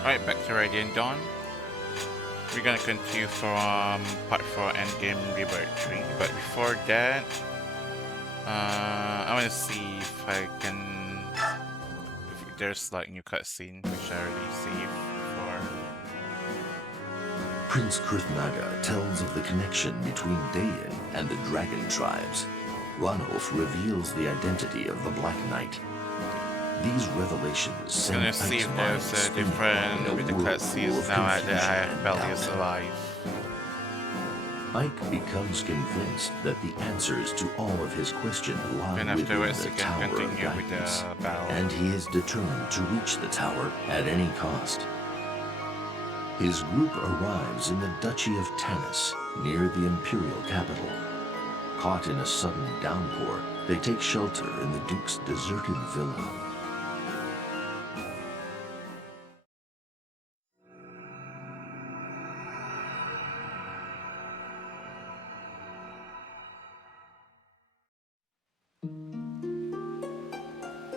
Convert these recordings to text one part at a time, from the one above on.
Alright, back to Radiant Dawn. We're gonna continue from part 4 Endgame Rebirth 3. But before that, I wanna see if I can... if there's like new cutscene, which I already saved before. Prince Kurthnaga tells of the connection between Dayan and the Dragon Tribes. Ranulf reveals the identity of the Black Knight. These revelations send I'm gonna see if there's a different with the cutscenes now that I have Bellius alive. Ike becomes convinced that the answers to all of his questions lie within the Tower of Guidance, and he is determined to reach the tower at any cost. His group arrives in the Duchy of Tanis, near the Imperial capital. Caught in a sudden downpour, they take shelter in the Duke's deserted villa.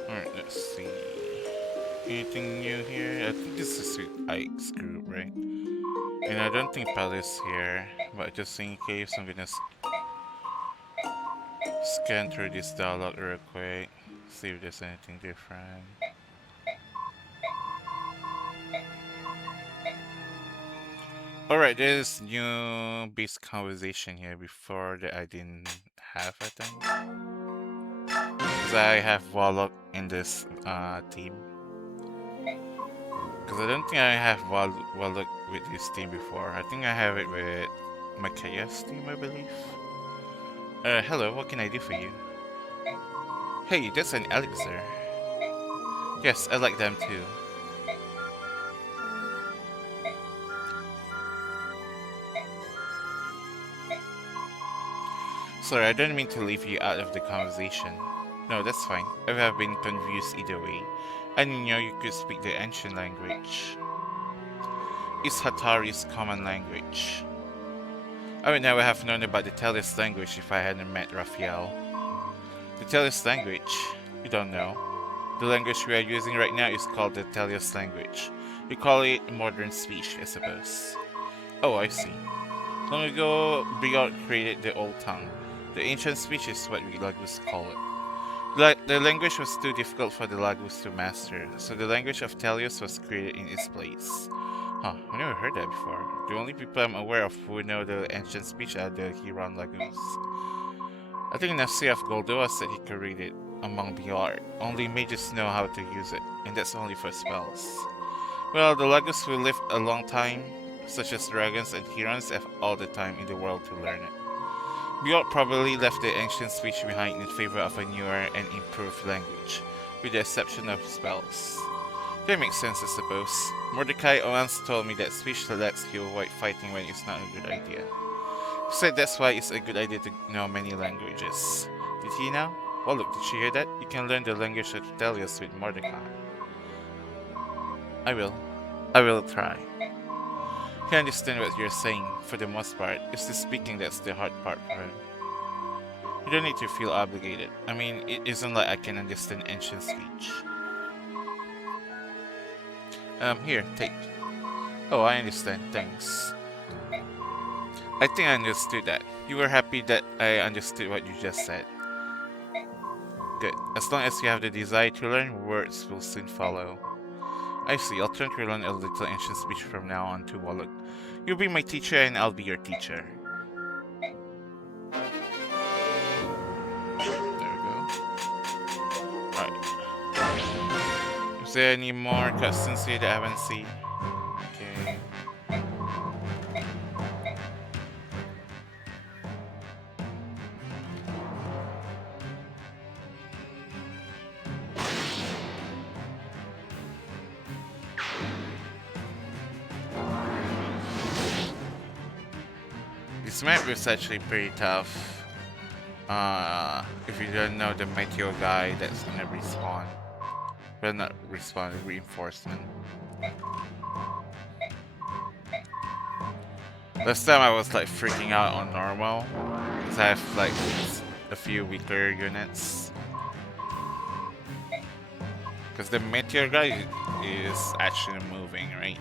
Alright, let's see. Anything new here? I think this is with Ike's group, right? And I don't think Pal is here, but just in case, I'm gonna scan through this dialogue real quick, see if there's anything different. Alright, there's new base conversation here before that I didn't have, I think. Because I have Warlock in this team. Because I don't think I have Warlock with this team before. I think I have it with Makaya's team, I believe. Hello, what can I do for you? Hey, that's an elixir. Yes, I like them too. Sorry, I don't mean to leave you out of the conversation. No, that's fine. I have been confused either way. I didn't know you could speak the ancient language. It's Hatari's common language. I would never have known about the Telius language if I hadn't met Raphael. The Telius language? You don't know. The language we are using right now is called the Telius language. We call it modern speech, I suppose. Oh, I see. Long ago, Briard created the old tongue. The ancient speech is what we Lagus call it. The language was too difficult for the Lagus to master, so the language of Telius was created in its place. Huh, I never heard that before. The only people I'm aware of who know the ancient speech are the Huron Lagus. I think Nasir of Goldoa said he could read it among Briard. Only mages know how to use it, and that's only for spells. Well, the Lagus will live a long time, such as dragons and Hurons have all the time in the world to learn it. Bjork probably left the ancient speech behind in favor of a newer and improved language, with the exception of spells. That makes sense, I suppose. Mordecai once told me that speech lets you avoid fighting when it's not a good idea. He said that's why it's a good idea to know many languages. Did he know? Well look, did you hear that? You can learn the language of Telius with Mordecai. I will try. I understand what you're saying, for the most part. It's the speaking that's the hard part for him. You don't need to feel obligated. I mean, it isn't like I can understand ancient speech. Here, take. Oh, I understand, thanks. I think I understood that. You were happy that I understood what you just said. Good. As long as you have the desire to learn, words will soon follow. I see, I'll try to learn a little ancient speech from now on to Wallach. You'll be my teacher and I'll be your teacher. There we go. Alright. Is there any more cutscenes here that I haven't seen? Okay. This map is actually pretty tough. If you don't know the meteor guy that's gonna respawn. Well, not respawn, reinforcement. Last time I was like freaking out on normal. Because I have like a few weaker units. Because the meteor guy is actually moving, right?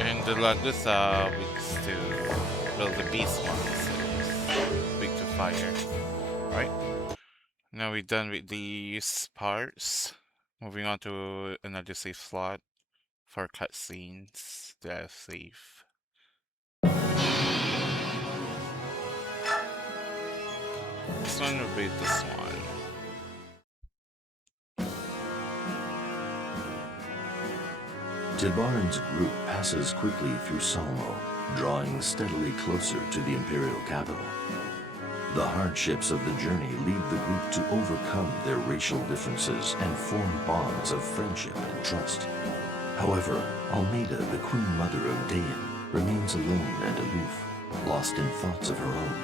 And the Lagusa weak to, well, the beast one is weak to fire, right? Now we're done with these parts. Moving on to another save slot for cutscenes. The save. This one will be this one. Tibaran's group passes quickly through Salmo, drawing steadily closer to the Imperial capital. The hardships of the journey lead the group to overcome their racial differences and form bonds of friendship and trust. However, Almeida, the Queen Mother of Dayan, remains alone and aloof, lost in thoughts of her own.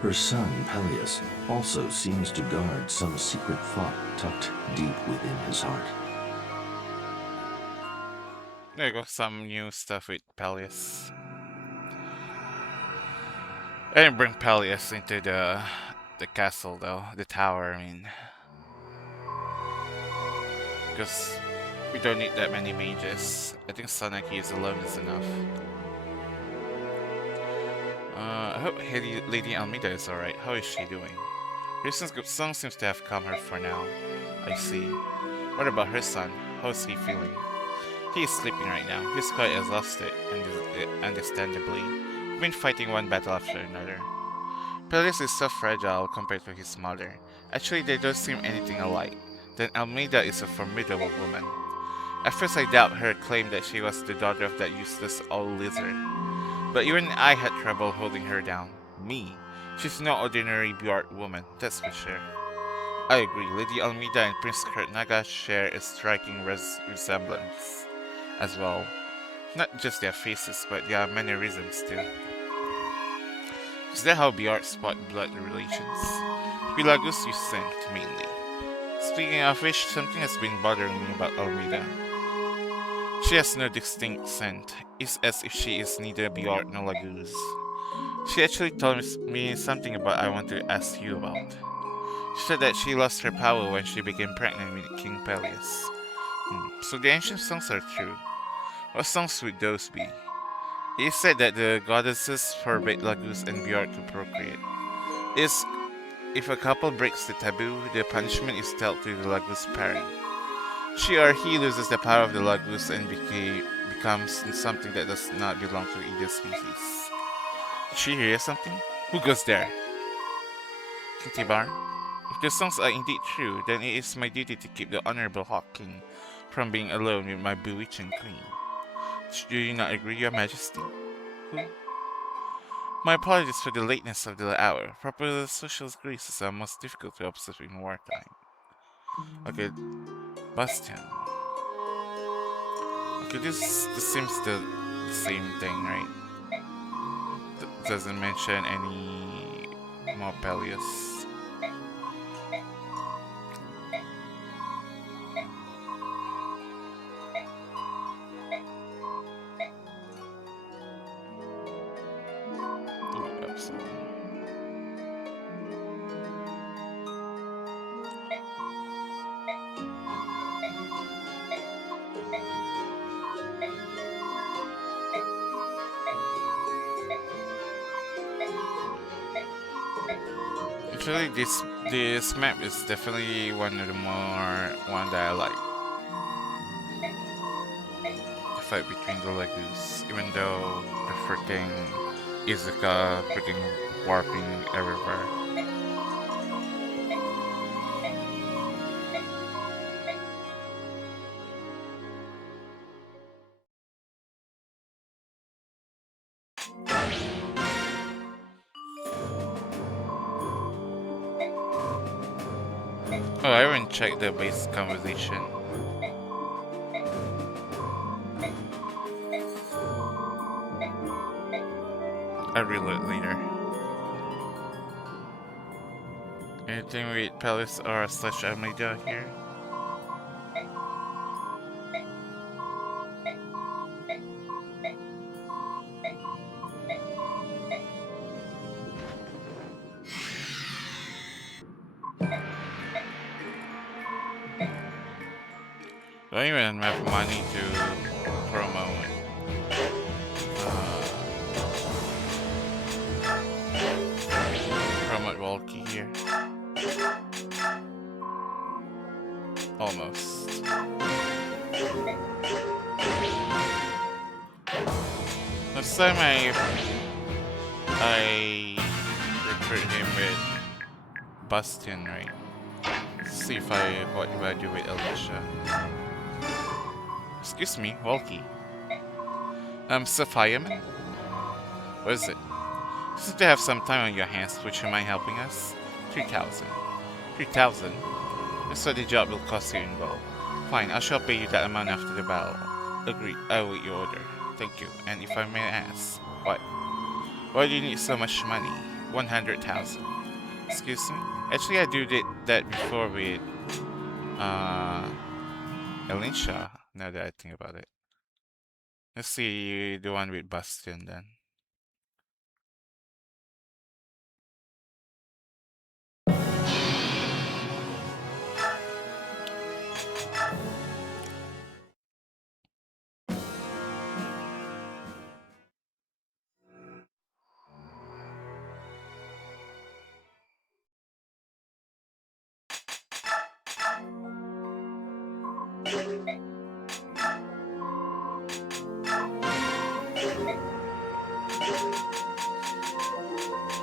Her son, Peleus, also seems to guard some secret thought tucked deep within his heart. There you go, some new stuff with Peleus. I didn't bring Peleus into the castle though, the tower, I mean. Because we don't need that many mages. I think Sanaki's alone is enough. I hope Lady Almeida is alright. How is she doing? Recent good song seems to have calmed her for now. I see. What about her son? How's he feeling? He is sleeping right now. He's quite exhausted, understandably. We've been fighting one battle after another. Peleus is so fragile compared to his mother. Actually, they don't seem anything alike. Then Almeida is a formidable woman. At first I doubt her claim that she was the daughter of that useless old lizard. But even I had trouble holding her down. Me. She's no ordinary Bjart woman, that's for sure. I agree, Lady Almeida and Prince Kurtnaga share a striking resemblance as well. Not just their faces, but their mannerisms too. Is that how Bjart spot blood relations? Pilagus you sent, mainly. Speaking of which, something has been bothering me about Almeida. She has no distinct scent. It's as if she is neither Bjart nor Laguz. She actually told me something about I want to ask you about. She said that she lost her power when she became pregnant with King Peleus. So the ancient songs are true. What songs would those be? It is said that the goddesses forbade Laguz and Bjart to procreate. If a couple breaks the taboo, the punishment is dealt to the Laguz parent. She or he loses the power of the Laguz and becomes something that does not belong to either species. Did she hear something? Who goes there? Kintibar? If the songs are indeed true, then it is my duty to keep the Honorable Hawk King from being alone with my bewitching queen. Do you not agree, Your Majesty? Who? My apologies for the lateness of the hour. Proper social graces are most difficult to observe in wartime. Okay, Bastion. Okay, this seems the same thing, right? Doesn't mention any more Peleus. Actually, this map is definitely one of the one that I like. The fight between the Laguz, even though the freaking Izuka freaking warping everywhere. Oh, I haven't checked the base conversation. I'll reload later. Anything with Palace or / Almeida here? don't even have money to promote. Promote Walkie here. Almost. Last time I recruit him with Bastion, right? Let's see if what do I do with Alicia. Excuse me, Walkie. Fireman? What is it? You seem to have some time on your hands. Would you mind helping us? 3,000. 3,000? That's what the job will cost you in gold. Fine, I shall pay you that amount after the battle. Agreed, I will wait your order. Thank you. And if I may ask, what? Why do you need so much money? 100,000. Excuse me? Actually, I did that before with Alicia, now that I think about it. Let's see the one with Bastion then.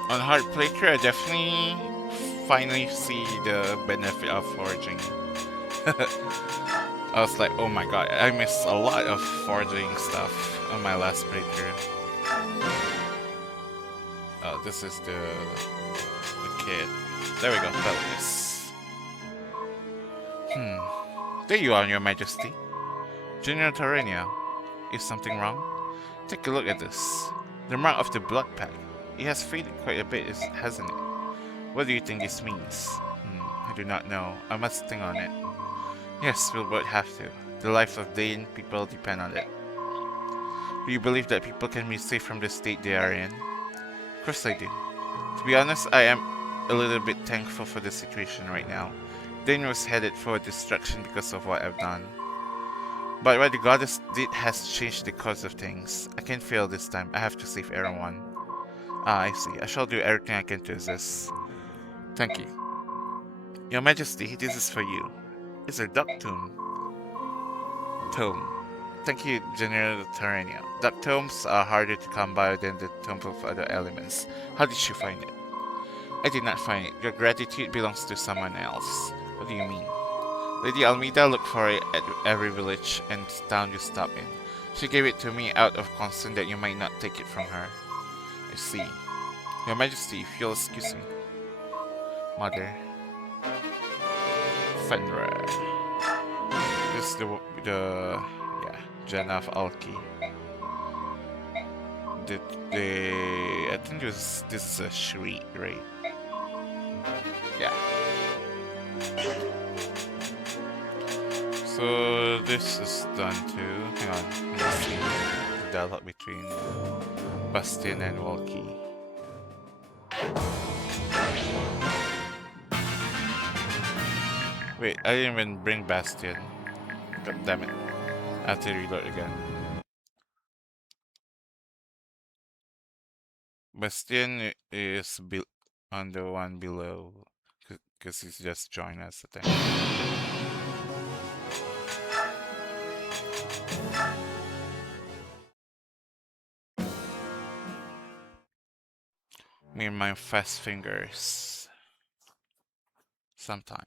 On hard playthrough, I definitely finally see the benefit of forging. I was like, oh my god, I missed a lot of forging stuff on my last playthrough. Oh, this is the kid. There we go, Felix. There you are, Your Majesty. General Terrenia, is something wrong? Take a look at this. The mark of the blood pack. It has faded quite a bit, hasn't it? What do you think this means? I do not know. I must think on it. Yes, we'll both have to. The life of Dane people depend on it. Do you believe that people can be saved from the state they are in? Of course I do. To be honest, I am a little bit thankful for the situation right now. Dane was headed for destruction because of what I've done. But what the goddess did has changed the course of things. I can't fail this time. I have to save everyone. Ah, I see. I shall do everything I can to assist. Thank you. Your Majesty, this is for you. It's a duck tomb. Thank you, General Terrenia. Duck tombs are harder to come by than the tombs of other elements. How did you find it? I did not find it. Your gratitude belongs to someone else. What do you mean? Lady Almeida looked for it at every village and town you stop in. She gave it to me out of concern that you might not take it from her. I see. Your Majesty, if you'll excuse me. Mother. Fenrir. This is the Gen of Alki. I think this is a Shri, right? Yeah. So this is done too. Hang on, let's see the dialogue between Bastion and Walkie. Wait, I didn't even bring Bastion. God damn it. I have to reload again. Bastion is on the one below, because he's just joined us, I think. Me and my fast fingers. Sometimes.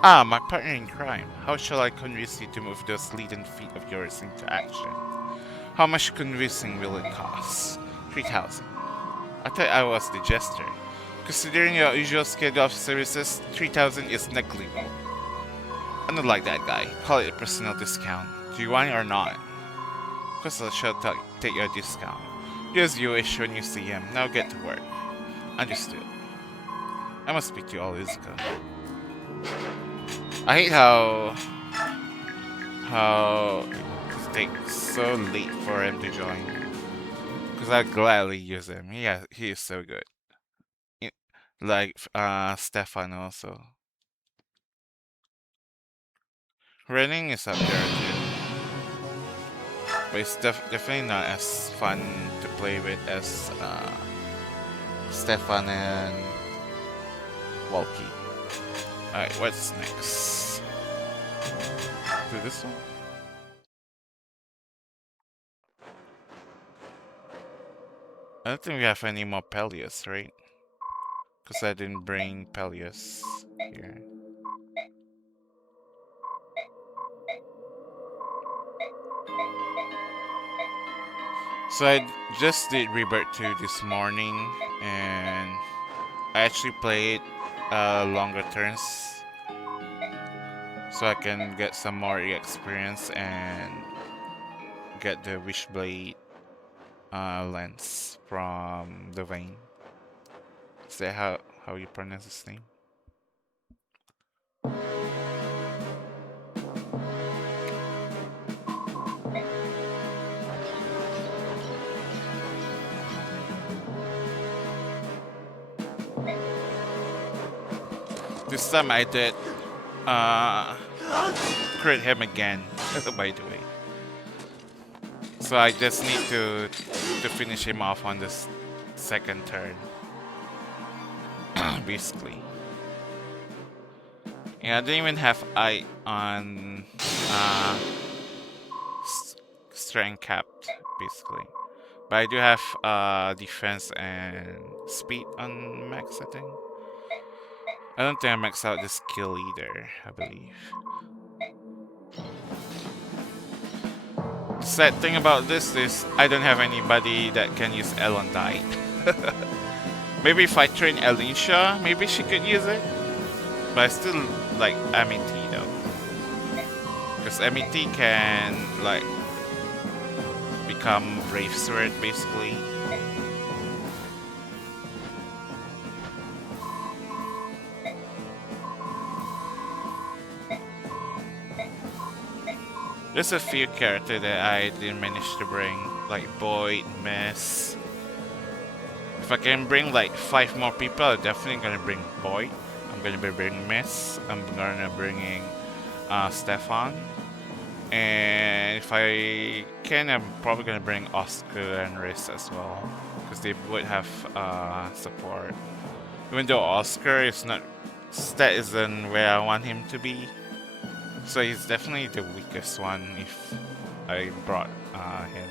Ah, my partner in crime. How shall I convince you to move those leaden feet of yours into action? How much convincing will it cost? 3,000. I thought I was the jester. Considering your usual schedule of services, 3,000 is negligible. I'm not like that guy. Call it a personal discount. Do you want it or not? Of course I shall take your discount. Do as you wish when you see him. Now get to work. Understood. I must speak to you all, Izuka. I hate how it takes so late for him to join. Because I'd gladly use him. He is so good. Like Stefan also. Running is up there too. But it's definitely not as fun to play with as Stefan and Walkie. Alright, what's next? Do this one? I don't think we have any more Peleus, right? Because I didn't bring Peleus here. So I just did Rebirth 2 this morning, and I actually played longer turns so I can get some more experience and get the Wishblade lens from the vein. Is that how you pronounce his name? This time I did crit him again, by the way. So I just need to finish him off on this second turn, basically. Yeah, I didn't even have eye on strength capped, basically. But I do have defense and speed on max, I think. I don't think I maxed out the skill either, I believe. Sad thing about this is I don't have anybody that can use Elondite. Maybe if I train Alicia, maybe she could use it. But I still like MET though. Because MET can like become Brave Sword basically. There's a few characters that I didn't manage to bring, like Boyd, Miss. If I can bring like 5 more people, I'm definitely gonna bring Boyd. I'm gonna be bringing Miss. I'm gonna bringing Stefan. And if I can, I'm probably gonna bring Oscar and Riz as well, because they would have support. Even though Oscar is not, stat isn't where I want him to be. So he's definitely the weakest one if I brought him.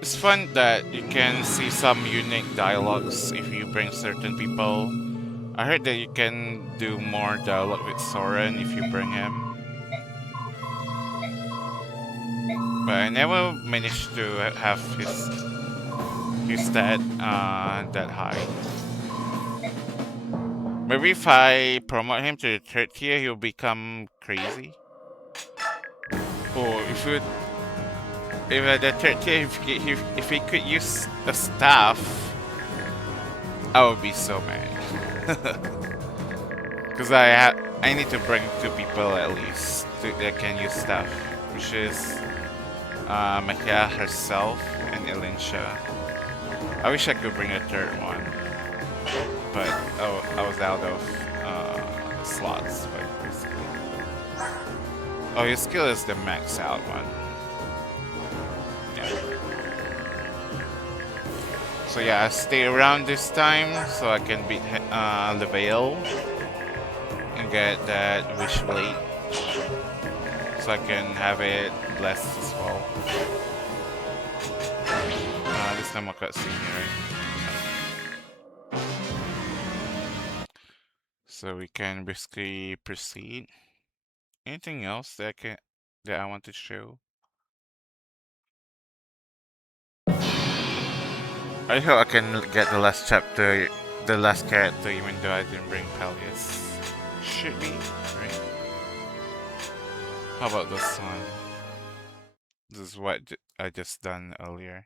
It's fun that you can see some unique dialogues if you bring certain people. I heard that you can do more dialogue with Soren if you bring him. But I never managed to have his stat that high. Maybe if I promote him to the 3rd tier, he'll become crazy. Or if at the 3rd tier, if he could use the staff, I would be so mad. Because I need to bring 2 people at least that can use stuff, which is Makia herself and Elinsha. I wish I could bring a 3rd one, but I was out of slots. But basically, oh, his skill is the max out one. Yeah. So yeah, I stay around this time so I can beat Leveil and get that Wishblade, so I can have it blessed as well. This time I'll cutscene here, right? So we can basically proceed. Anything else that I want to show? I hope I can get the last chapter, the last character, even though I didn't bring Peleus. Should be, right? How about this one? This is what I just done earlier.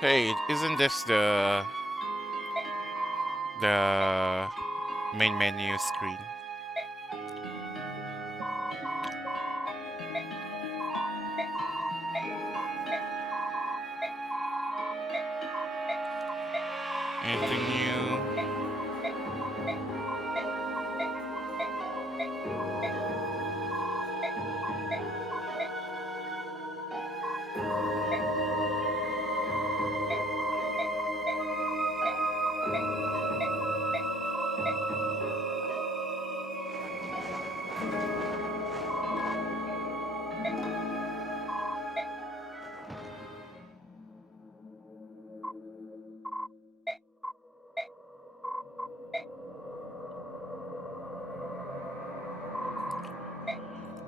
Hey, isn't this the main menu screen? Anything new?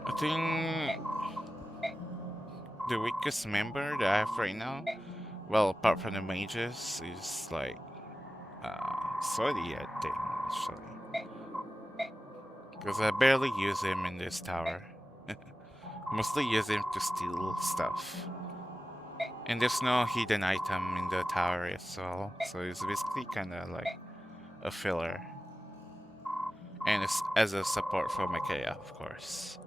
I think the weakest member that I have right now, well, apart from the mages, is like Swordy, I think, actually. Because I barely use him in this tower. Mostly use him to steal stuff. And there's no hidden item in the tower as well, so it's basically kinda like a filler. And it's as a support for Micaiah, of course.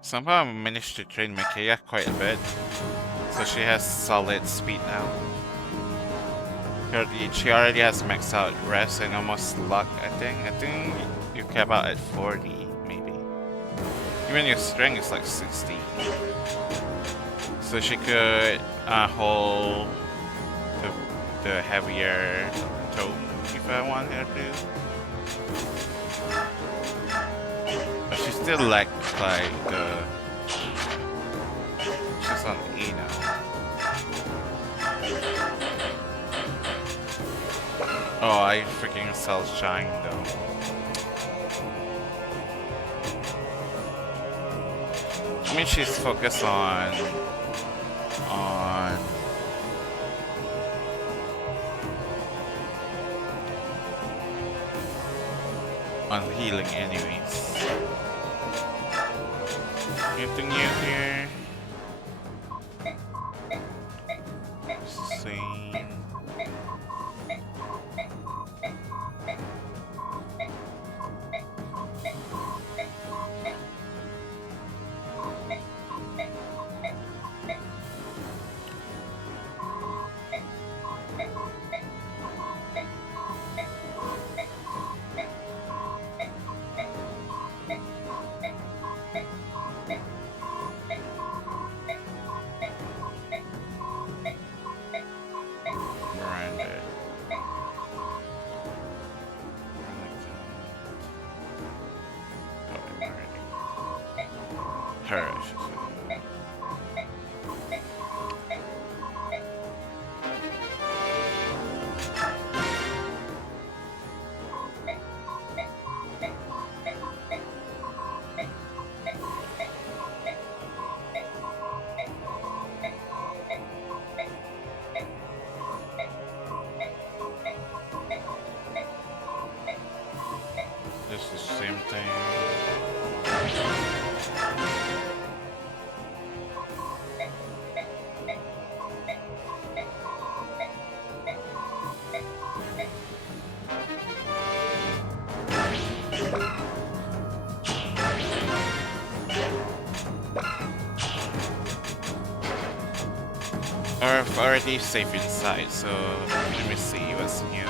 Somehow I managed to train Micaiah quite a bit, so she has solid speed now. She already has maxed out rest and almost luck, I think. I think you cap out at 40, maybe. Even your strength is like 60. So she could hold the heavier tome if I want her to. But she still lacks like the... She's on E now. Oh, I freaking sell Shine though. I mean, she's focused on healing anyways. Anything new here? Same. I've already safe inside, so let me see what's new.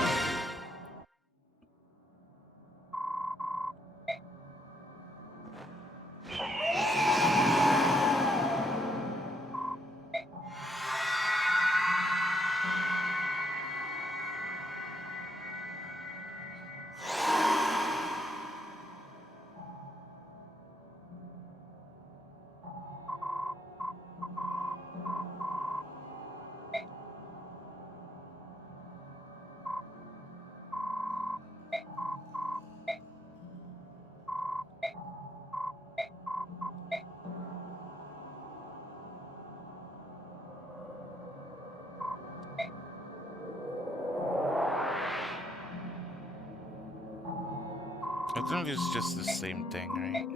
Presumably it's just the same thing, right?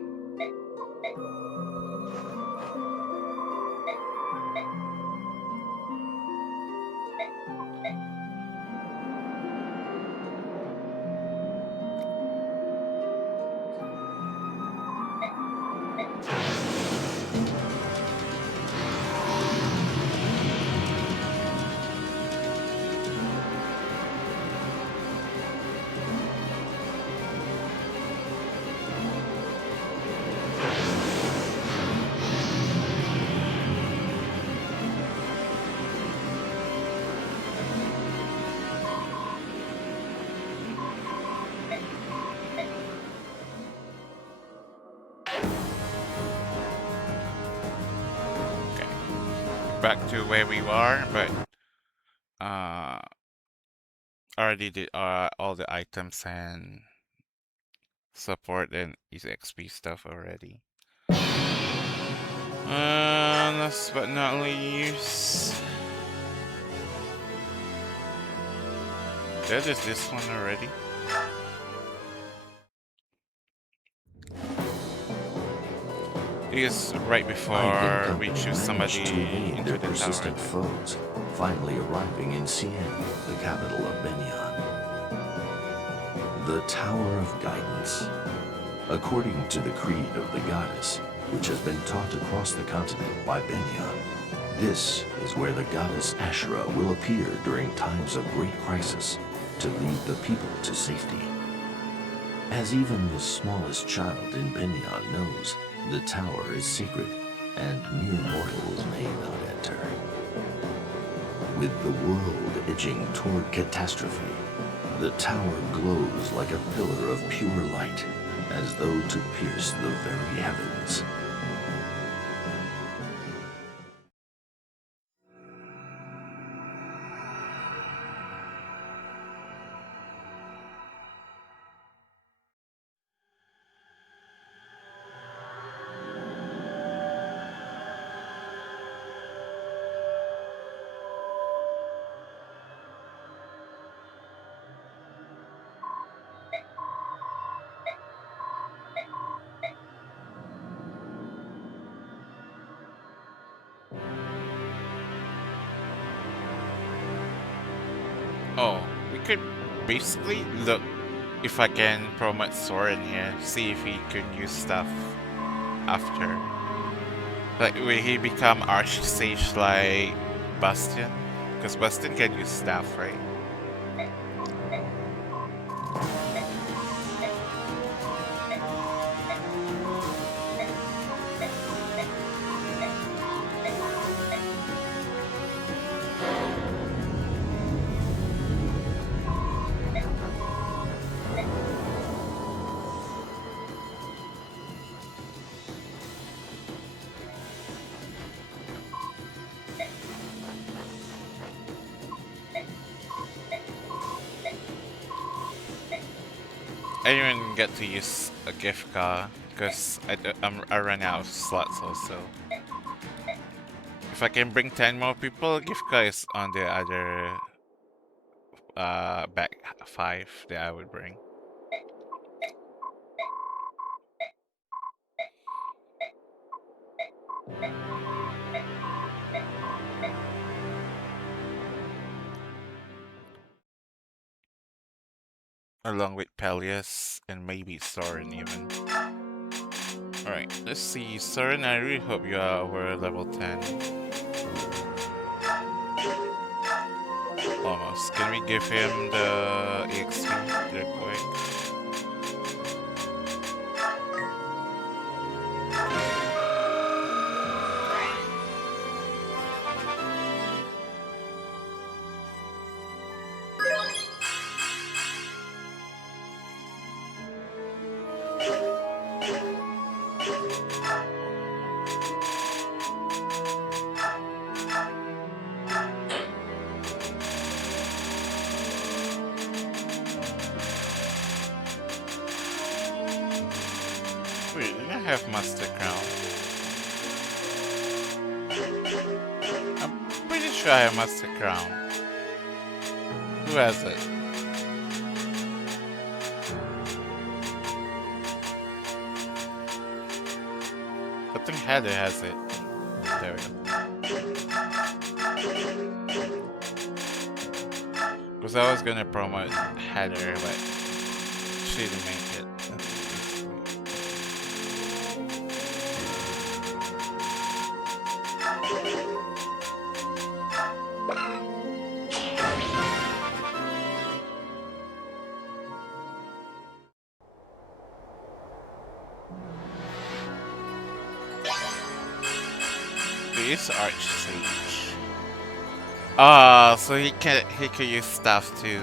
Back to where we were, but already did all the items and support and XP stuff already. Last but not least, there is this one already. Is right before we choose somebody into the persistent tower. Foes, finally arriving in Cien, the capital of Benyan. The Tower of Guidance. According to the creed of the goddess, which has been taught across the continent by Benyan, this is where the goddess Ashura will appear during times of great crisis to lead the people to safety. As even the smallest child in Benyan knows, the tower is sacred, and mere mortals may not enter. With the world edging toward catastrophe, the tower glows like a pillar of pure light, as though to pierce the very heavens. Oh, we could basically look if I can promote Soren here, see if he can use stuff after. Like, will he become Archsage like Bastion? Because Bastion can use stuff, right? I didn't even get to use a gift card because I ran out of slots also. If I can bring 10 more people, a gift card is on the other back 5 that I would bring. Along with Peleus and maybe Soren even. Alright, let's see. Soren, I really hope you are over level 10. Almost. Can we give him the EXP real quick? Wait, didn't I have Master Crown? I'm pretty sure I have Master Crown. Who has it? I think Heather has it. There we go. Because I was gonna promote Heather, but she didn't make it. This Archsage. Ah, so he could use stuff to.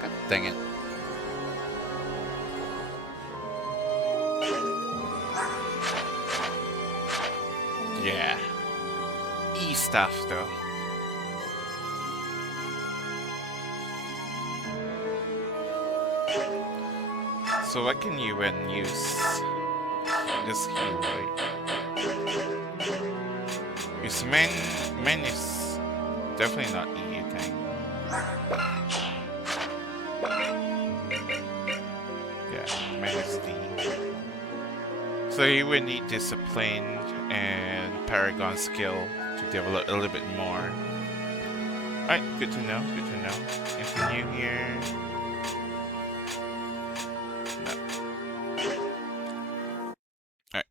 God dang it. Yeah. E-stuff though. So what can you use this heal, right? His main is definitely not E thing. Yeah, main is D. So you would need Discipline and Paragon skill to develop a little bit more. Alright, good to know, good to know. Anything new here? No. Alright.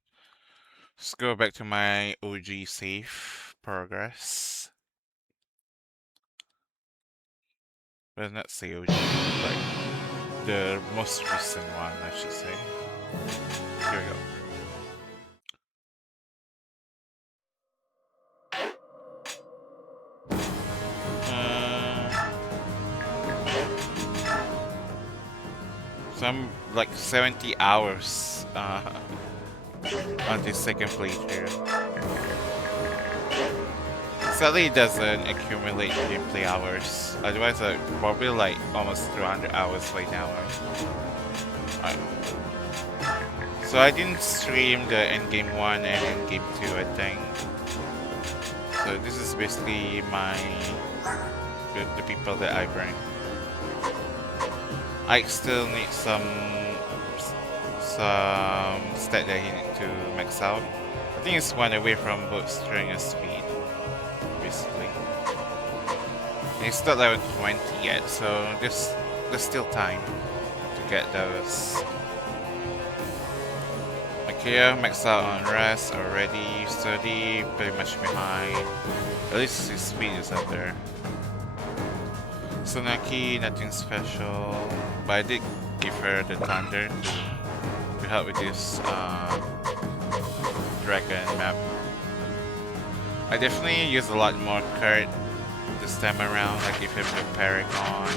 Let's go back to my OG save progress. Well, not say OG, like the most recent one, I should say. Here we go. So I'm like 70 hours on this second playthrough. Sadly, it doesn't accumulate gameplay hours. Otherwise, I'd probably like almost 200 hours by now. Right? So I didn't stream the Endgame 1 and Endgame 2, I think. So this is basically the people that I bring. I still need some stat that I need to max out. I think it's one away from both strength and speed, basically. And it's not level 20 yet, so there's still time to get those. Okay, max out on rest already, study pretty much behind. At least his speed is up there. Sonaki, nothing special, but I did give her the thunder to help with this dragon map. I definitely use a lot more card this time around. I give him the Paragon.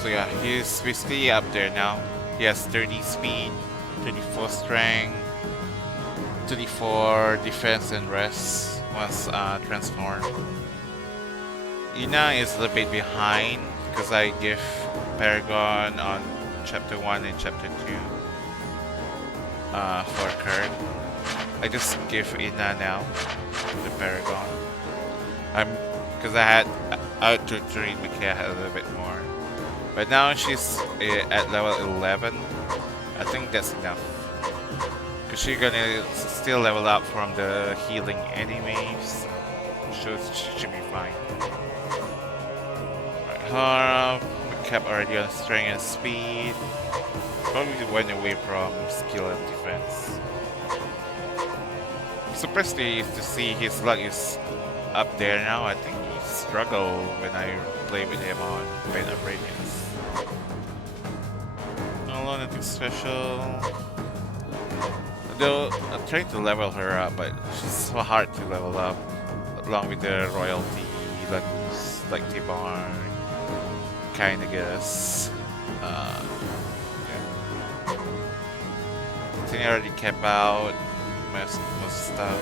So yeah, he's basically up there now. He has 30 speed, 34 strength, 34 defense and rest once transformed. Ina is a little bit behind because I give Paragon on chapter 1 and chapter 2 for Kurt. I just give Ina now the Paragon. Because I had to train Micaiah a little bit more. But now she's at level 11. I think that's enough. Because she's gonna still level up from the healing enemies. So she should be fine. We kept already on strength and speed. Probably went away from skill and defense. I'm surprised to see his luck is up there now. I think he struggled when I played with him on Pain of Radiance. No, nothing special. Though I'm trying to level her up, but she's so hard to level up. Along with the royalty, like T-Barn. Kinda guess. Yeah. I think I already kept out most stuff.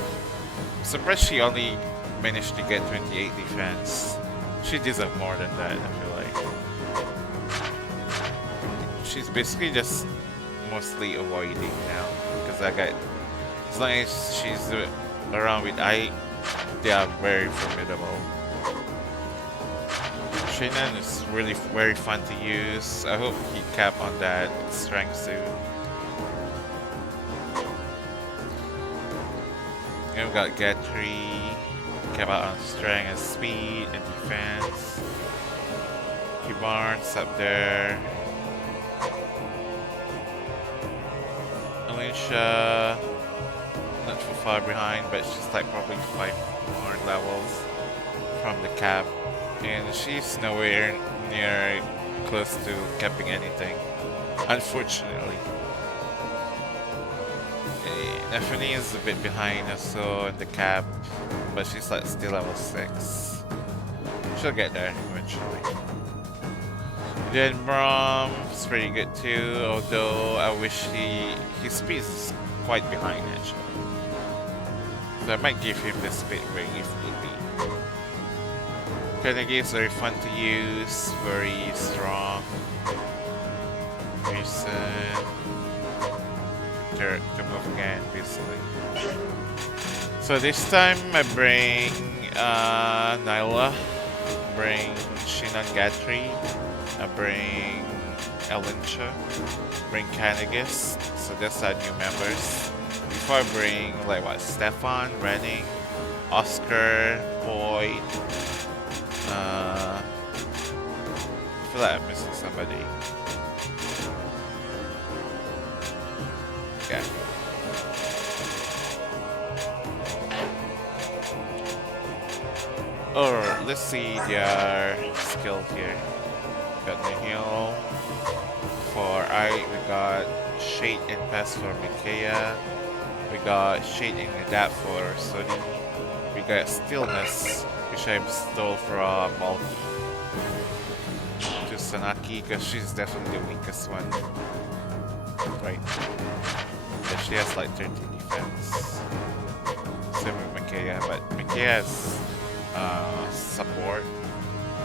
I'm surprised she only managed to get 28 defense. She deserves more than that, I feel like. She's basically just mostly avoiding now. Because I got... As long as she's around with they are very formidable. Shinan is really very fun to use. I hope he cap on that strength soon. And we got Gatry, came out on strength and speed and defense. Barnes up there. Alicia, not too far behind, but she's like probably 5 more levels from the cap. And she's nowhere near close to capping anything, unfortunately. Nefany is a bit behind also in the cap, but she's like still level 6. She'll get there eventually. Then Brom is pretty good too, although I wish his speed is quite behind actually. So I might give him the speed ring if need be. Carnegie is very fun to use, very strong. Reason to move again, basically. So this time I bring Nyla, bring Shinan Gatry, I bring Elincha, bring Canagus, so that's our new members. Before I bring like what, Stefan, Renning, Oscar, Boyd. I feel like I'm missing somebody. Yeah. Or let's see their skill here. We got Nihil for we got Shade and Pass for Mikaea. We got Shade and Adapt for Sodi. We got Stillness, which I stole from Malki to Sanaki because she's definitely the weakest one. Right. But she has like 13 defense. Same with Mikaea, but Mikaea has support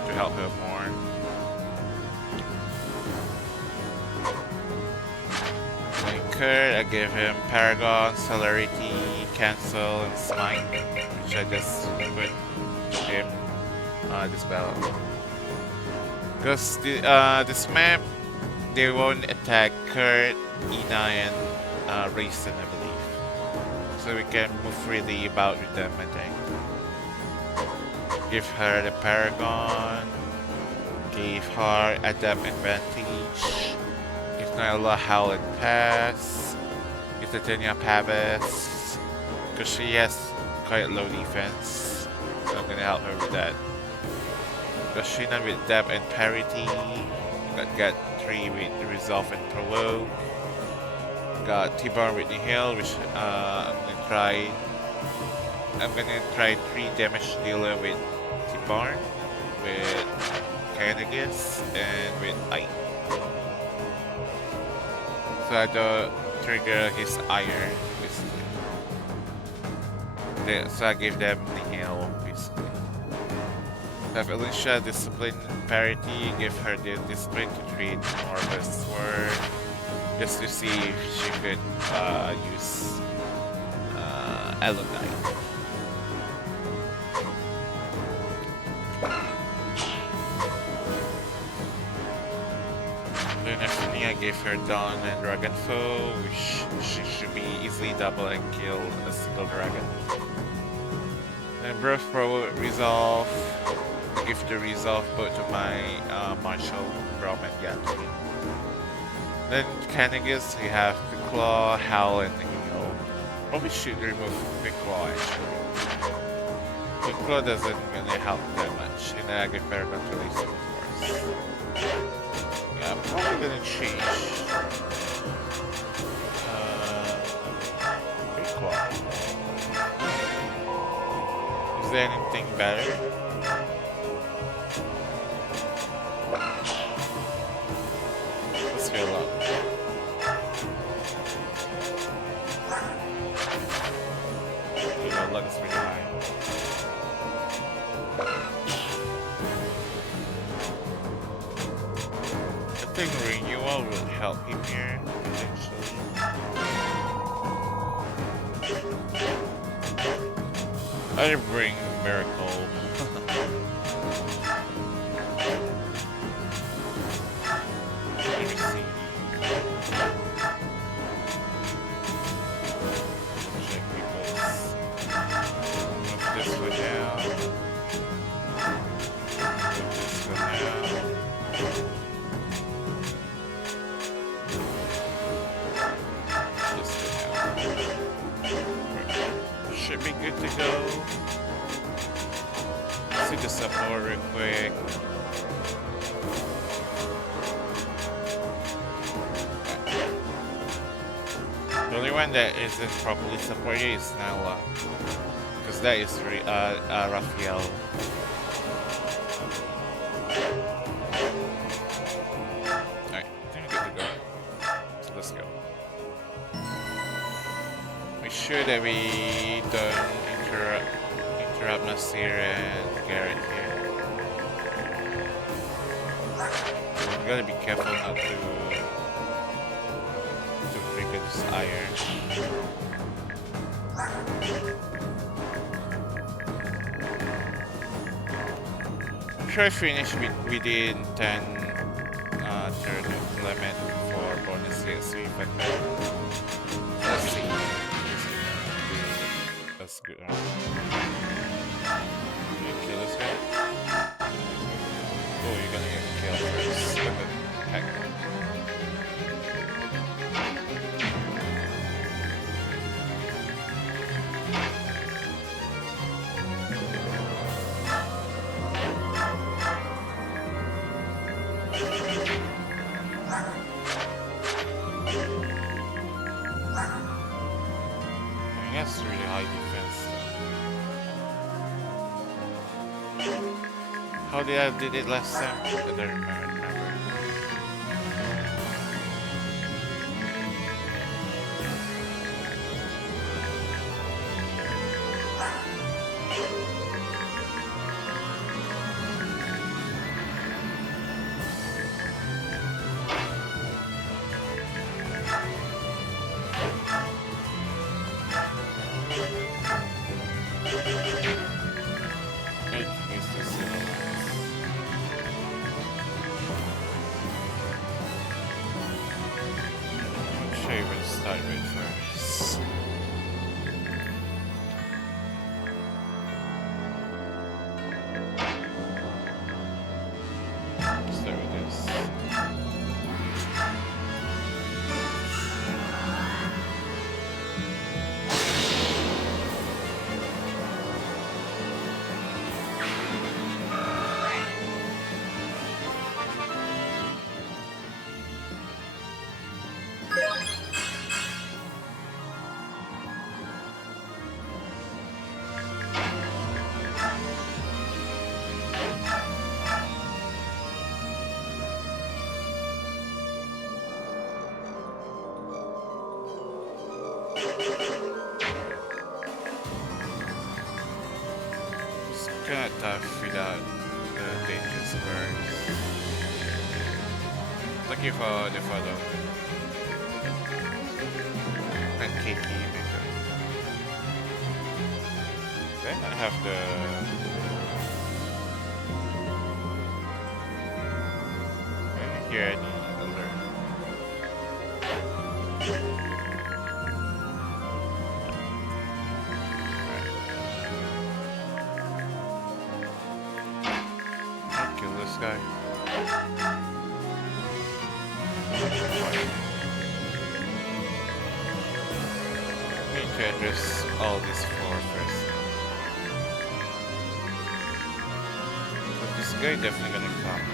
to help her more. And Kurt, I gave him Paragon, Celerity, Cancel, and Smite, which I just put him this battle. Because this map, they won't attack Kurt, Ina, and Raisin, I believe. So we can move freely about with them, I think. Give her the Paragon. Give her Adapt Advantage. Give Nyla Howl and Pass. Give Titania Pavis. Because she has quite low defense. So I'm gonna help her with that. Got Shinan with Depth and Parity. Got 3 with Resolve and Provoke. Got T-Bar with Nihil, which I'm gonna try 3 damage dealer with T-Bar, with Canagus, and with Ike. So I don't trigger his Ire, basically. So I gave them Nihil, basically. So I have Alicia Discipline Parity, give her the Discipline to treat more of a sword, just to see if she could use Elodite. I gave her Dawn and Dragon Foe, which she should be easily double and kill a single dragon. Then Birth Pro Resolve. I give the Resolve both to my Marshall, Brom, and Gatling. Then Canagus, we have the Claw, Howl, and Heal. Probably should remove the Claw actually. The Claw doesn't really help that much, and then I give Paragon to Release, of course. Yeah, I'm probably gonna change. Big Claw. Is there anything better? Let's fill up. Okay, my luck is pretty high. I think renewal will help him here, potentially. I bring Miracle. Let me see. Check people's. be good to go. See the support real quick. The only one that isn't properly supported is Nala, because that is Raphael. Alright, I think we're good to go. So let's go. Make sure that we don't interrupt Nasir and Gareth here. You gotta be careful not to trigger this iron. I'm sure I finish within 10 turn limit for bonus CSV, but let's see. That's good. You kill this guy? Oh, you're gonna get killed first. What the heck? That's really high defense. How did I did it last time? I don't remember. Kinda tough without the dangerous birds. Thank you for the follow. And cakey maker. Then I have the I don't hear any alert. Guy. We need to address all these four first. But this guy definitely gonna come.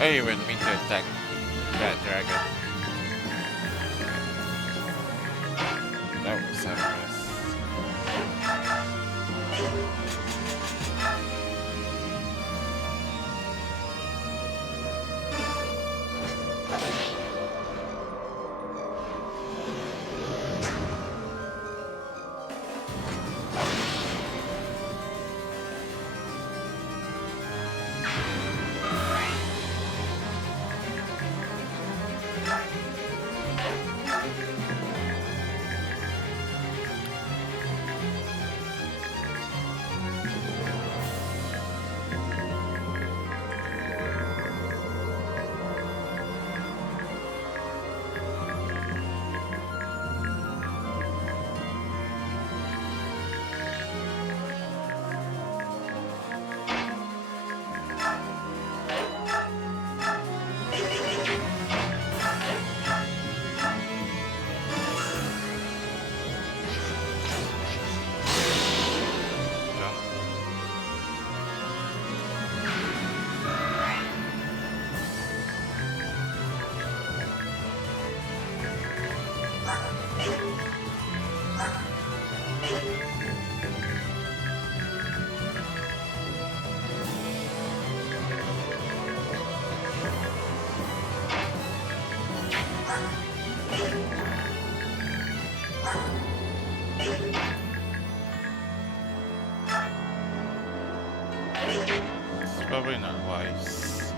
I even mean to attack that dragon. That was seamless. Probably not wise.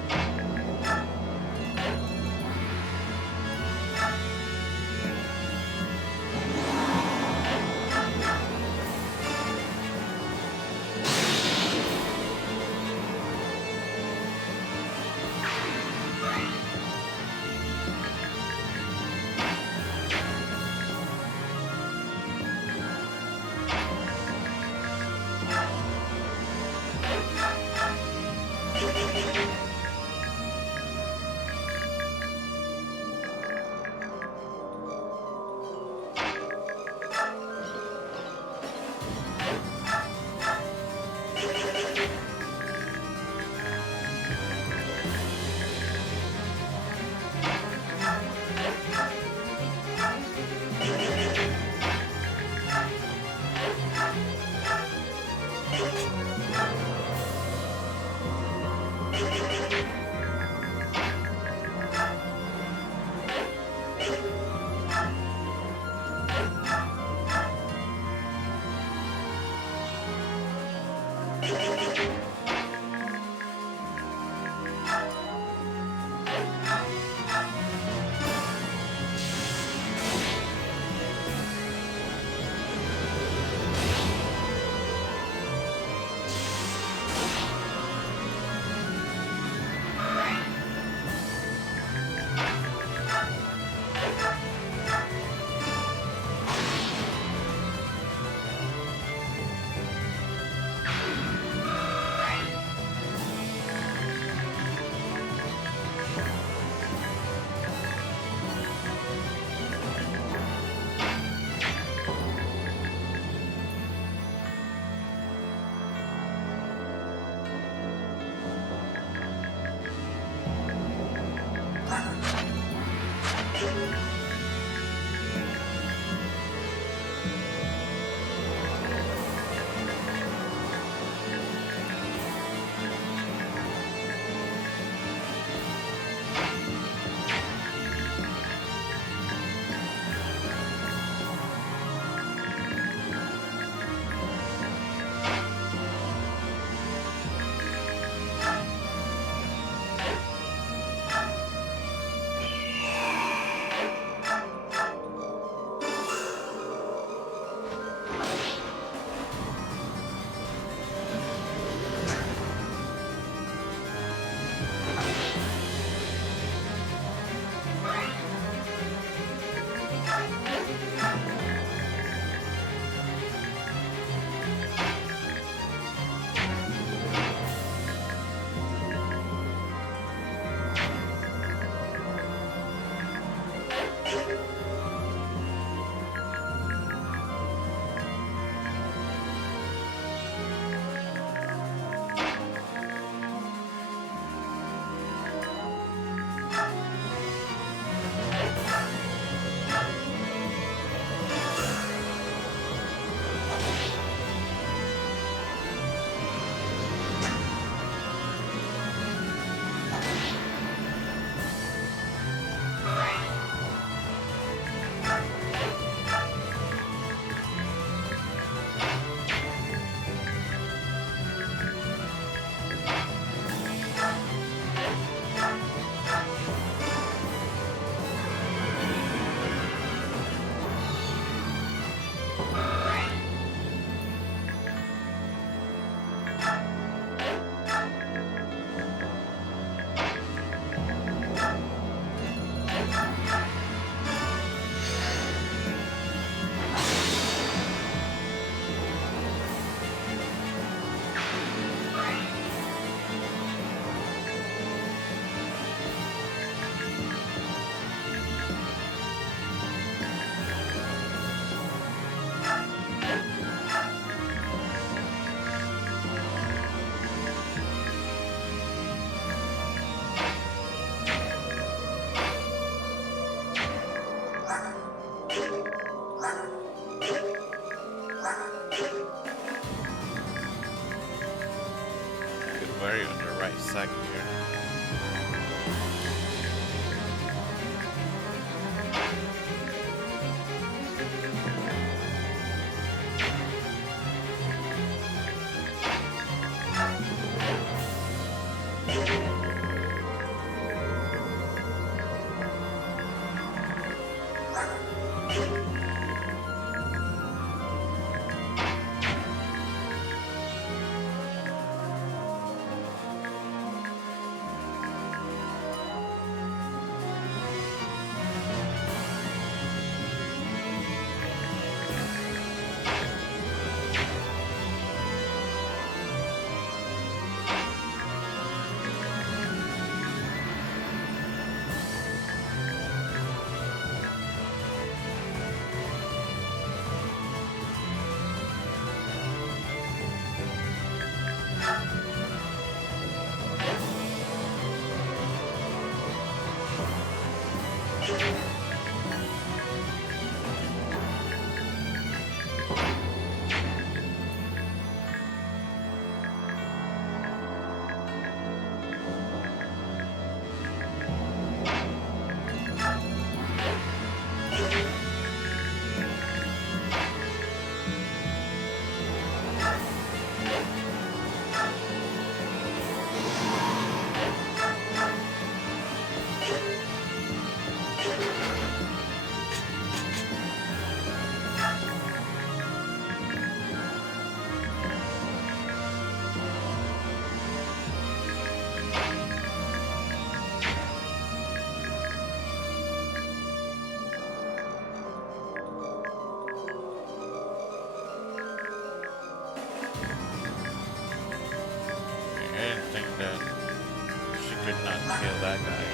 Very on the right side here. kill that guy.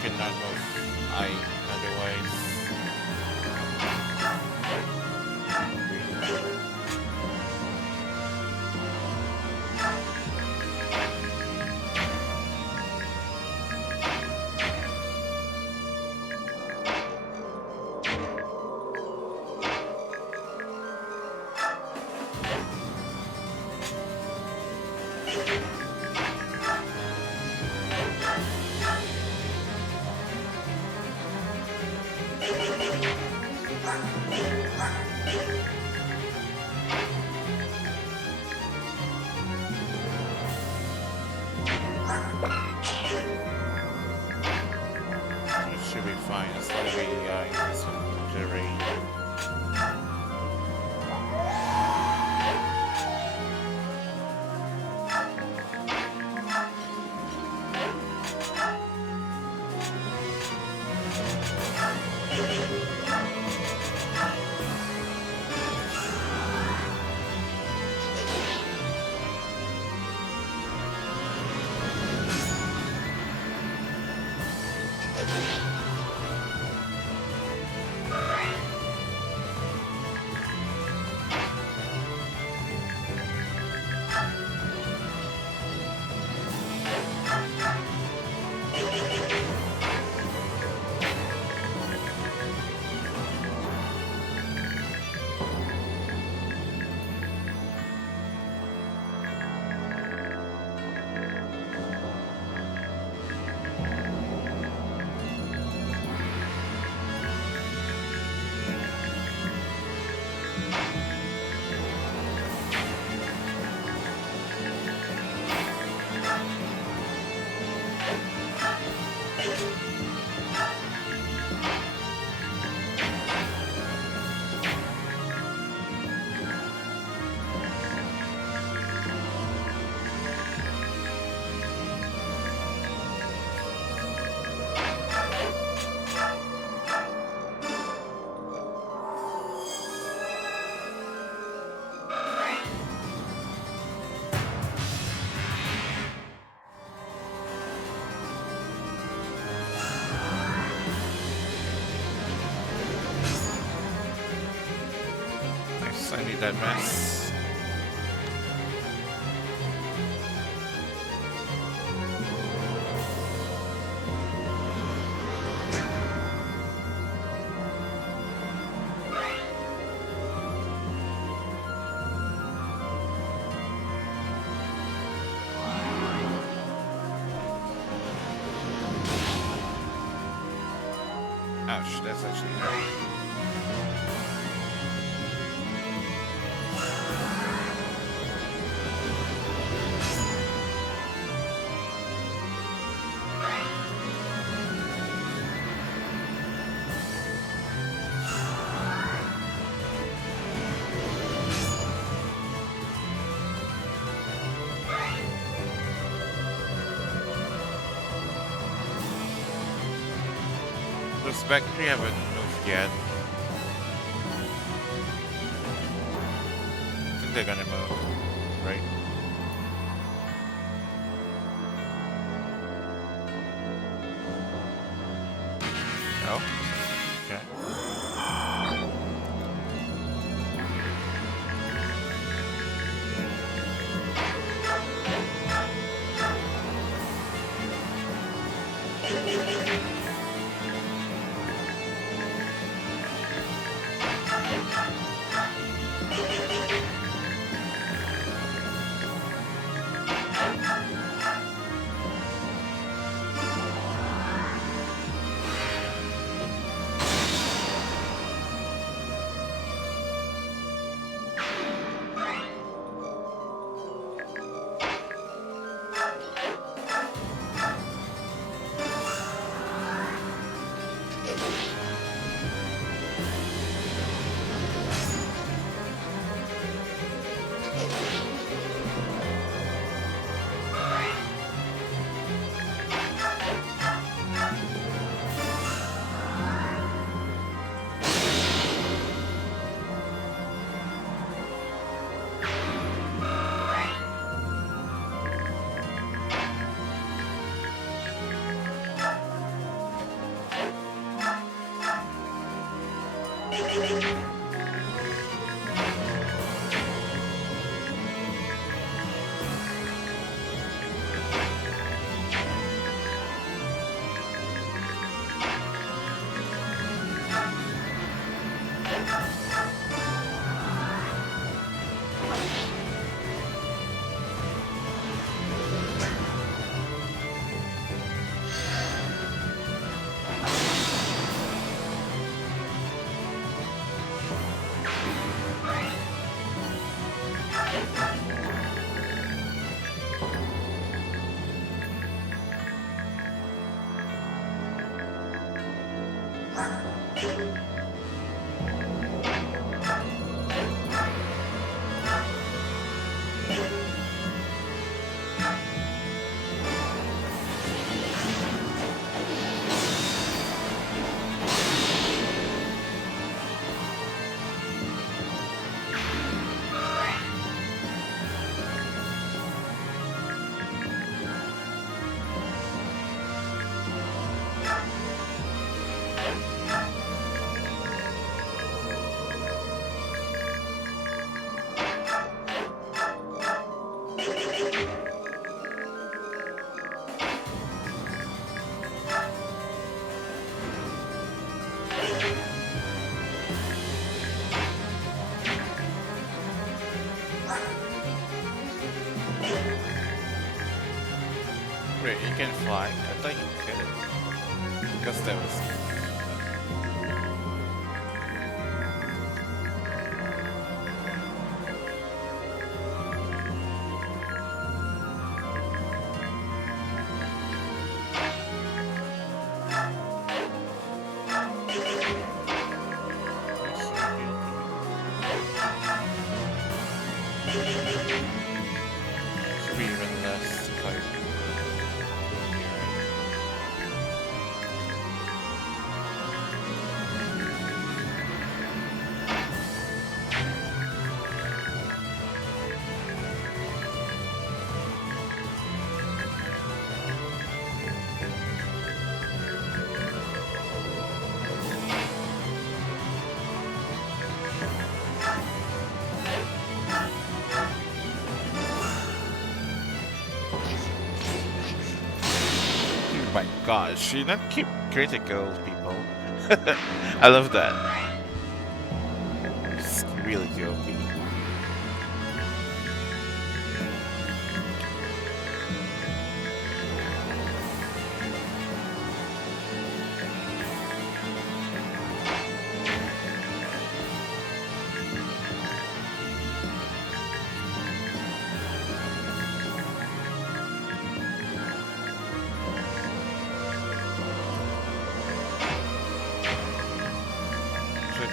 Cannot move. Otherwise. Should be fine as long as we use some terrain. I need that mess. Ouch, that's actually hurt. Those Bactri haven't moved yet. I think they're gonna move, right? No? Okay. Wait, you can fly? I thought you could. Because that was... Should be even less if I... My god, should not keep critical people. I love that. It's really OP.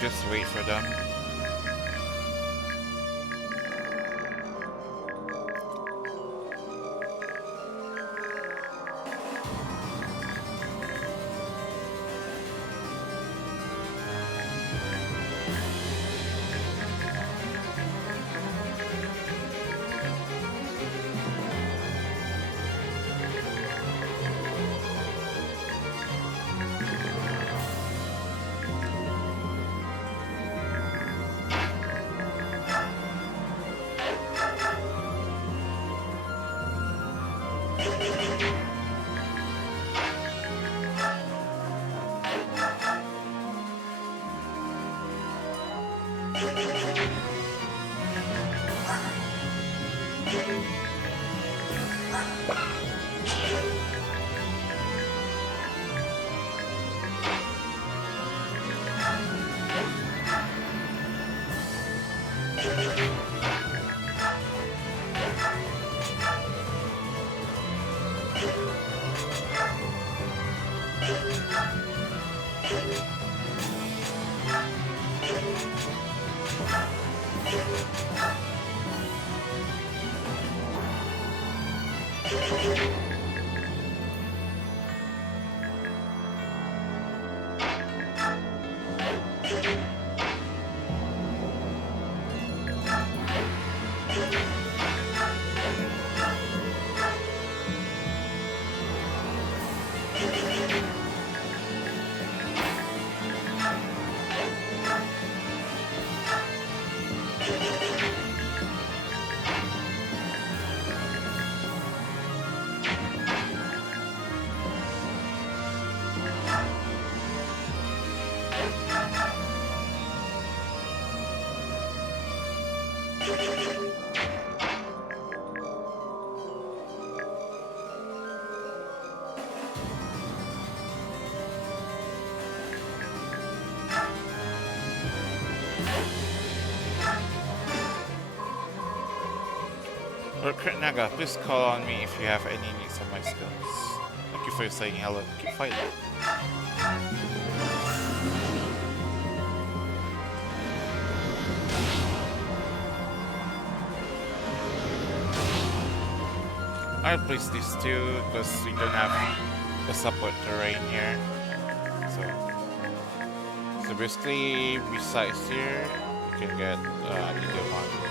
Just wait for them. Recruit Naga, please call on me if you have any needs on my skills. Thank you for saying hello. Keep fighting. I'll place these two because we don't have the support terrain here. So basically, besides here, you can get GD-Vods.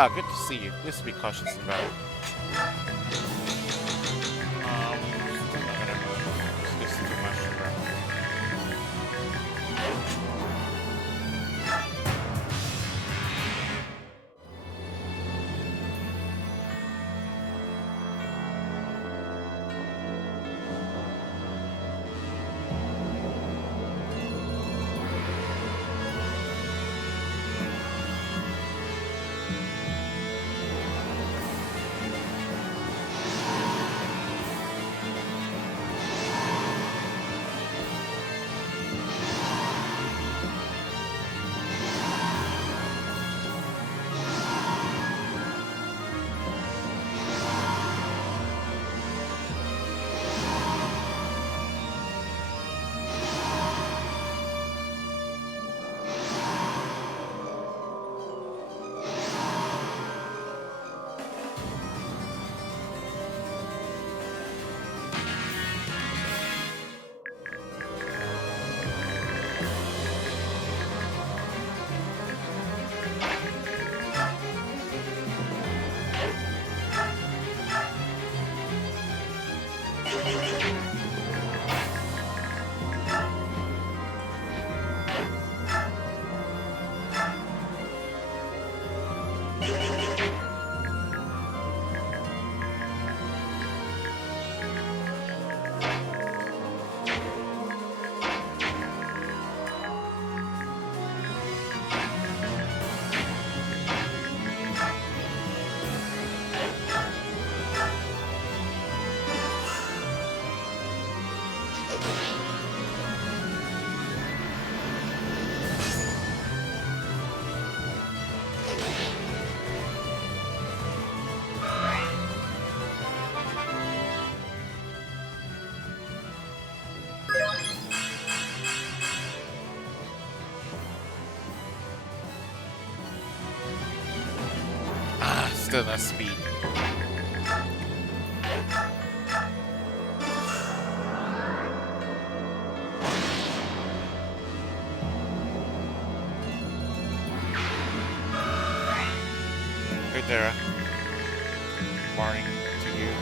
Ah, good to see you. Please be cautious about it. Still not gonna move. There's too much around. Still no speed. Hey Dara. Morning to you.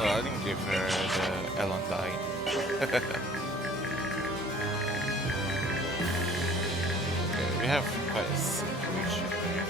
I didn't give her the Elon died. Okay, we have quite a situation there.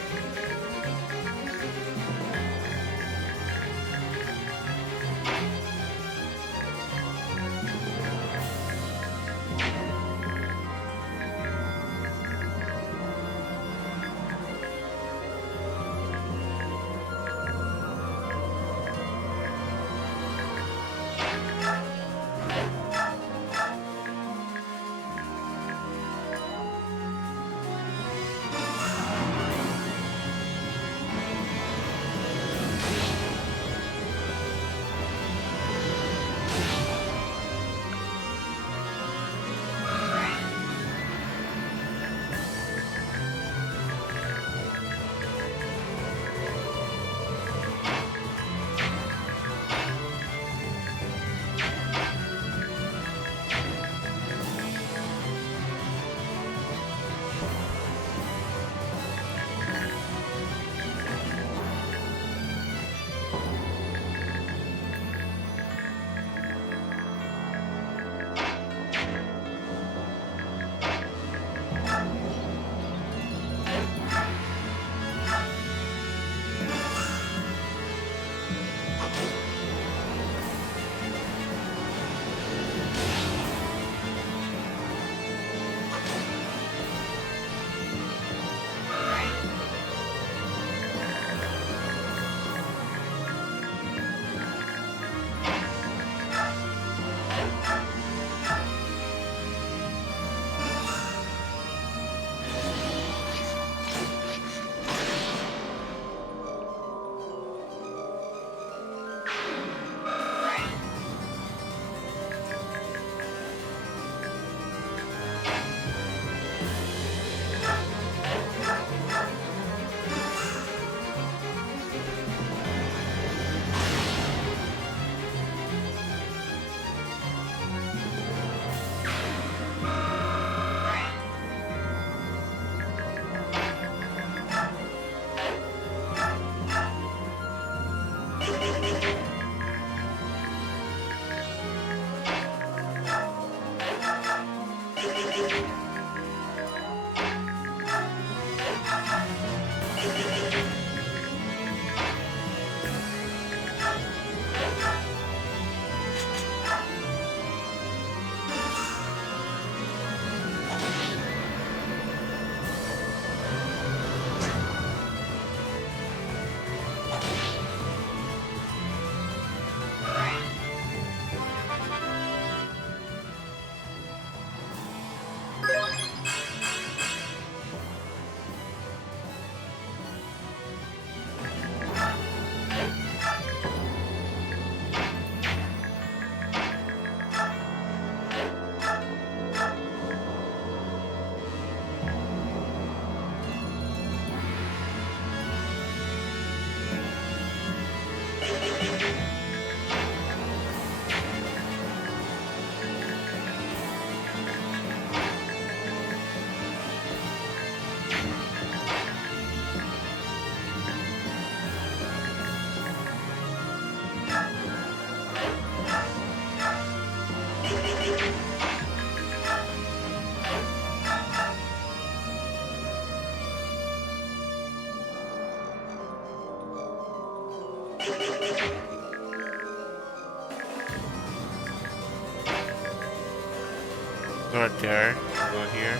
Door there. Go here.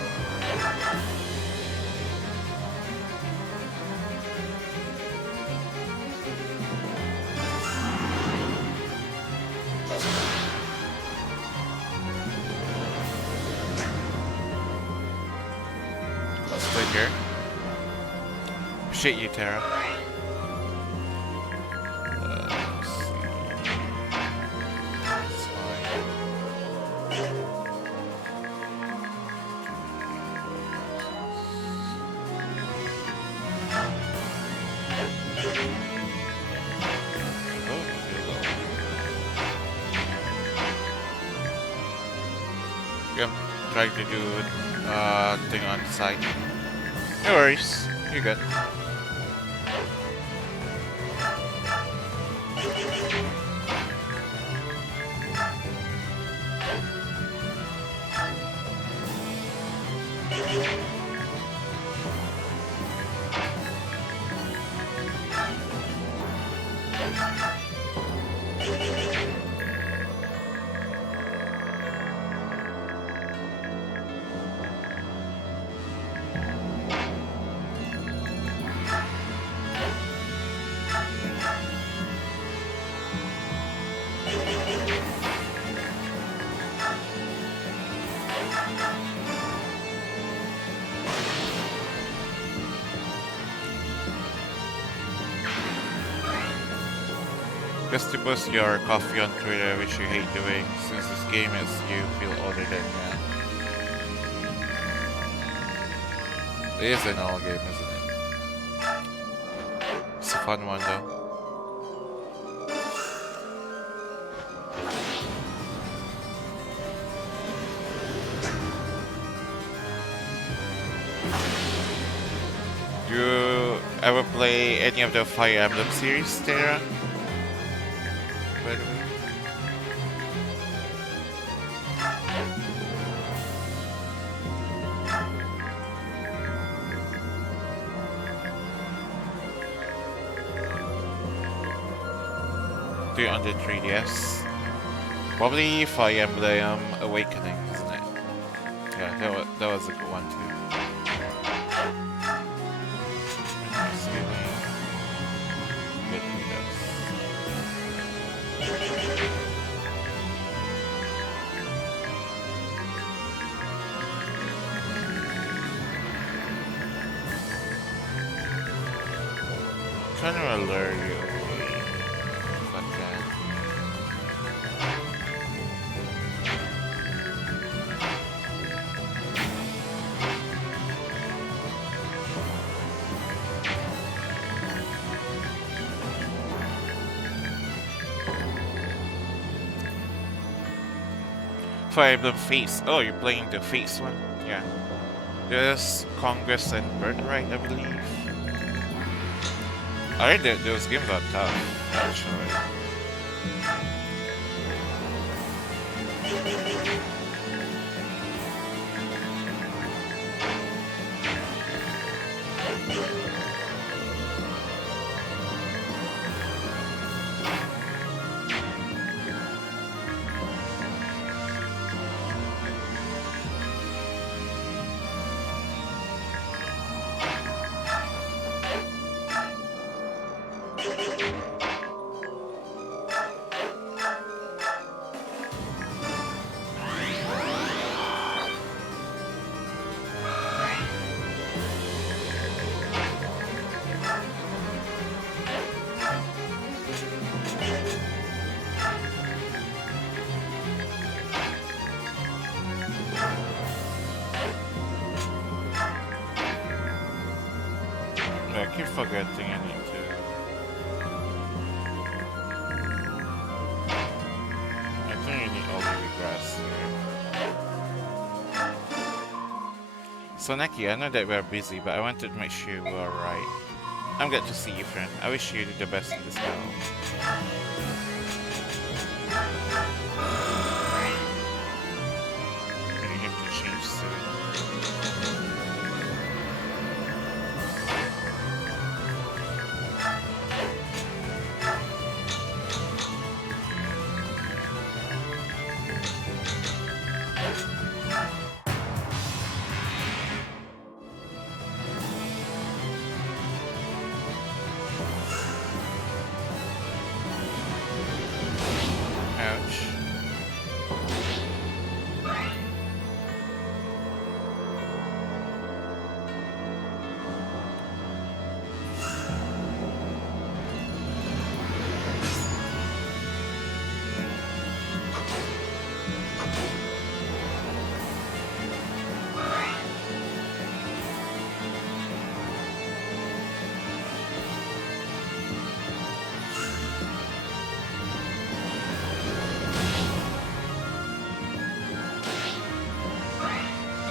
Stay here. Appreciate you, Tara. Let's see. That's fine. I'm trying to do thing on the side. No worries, you're good. Just to post your coffee on Twitter, which you hate doing, since this game is you feel older than me. It is an old game, isn't it? It's a fun one though. Do you ever play any of the Fire Emblem series, Tara? By the way. Do it on the 3DS. Probably Fire Emblem Awakening, isn't it? Yeah, that was a good one too. Trying to lure you away if I can. Fire Emblem Face. Oh, you're playing the Face one? Yeah. There's Congress and Birthright, I believe. I heard that those games are tough, actually. I keep forgetting I need to. I think I need all the grass here. So Neki, I know that we're busy, but I wanted to make sure we're alright. I'm glad to see you, friend. I wish you the best in this battle. You have to change soon.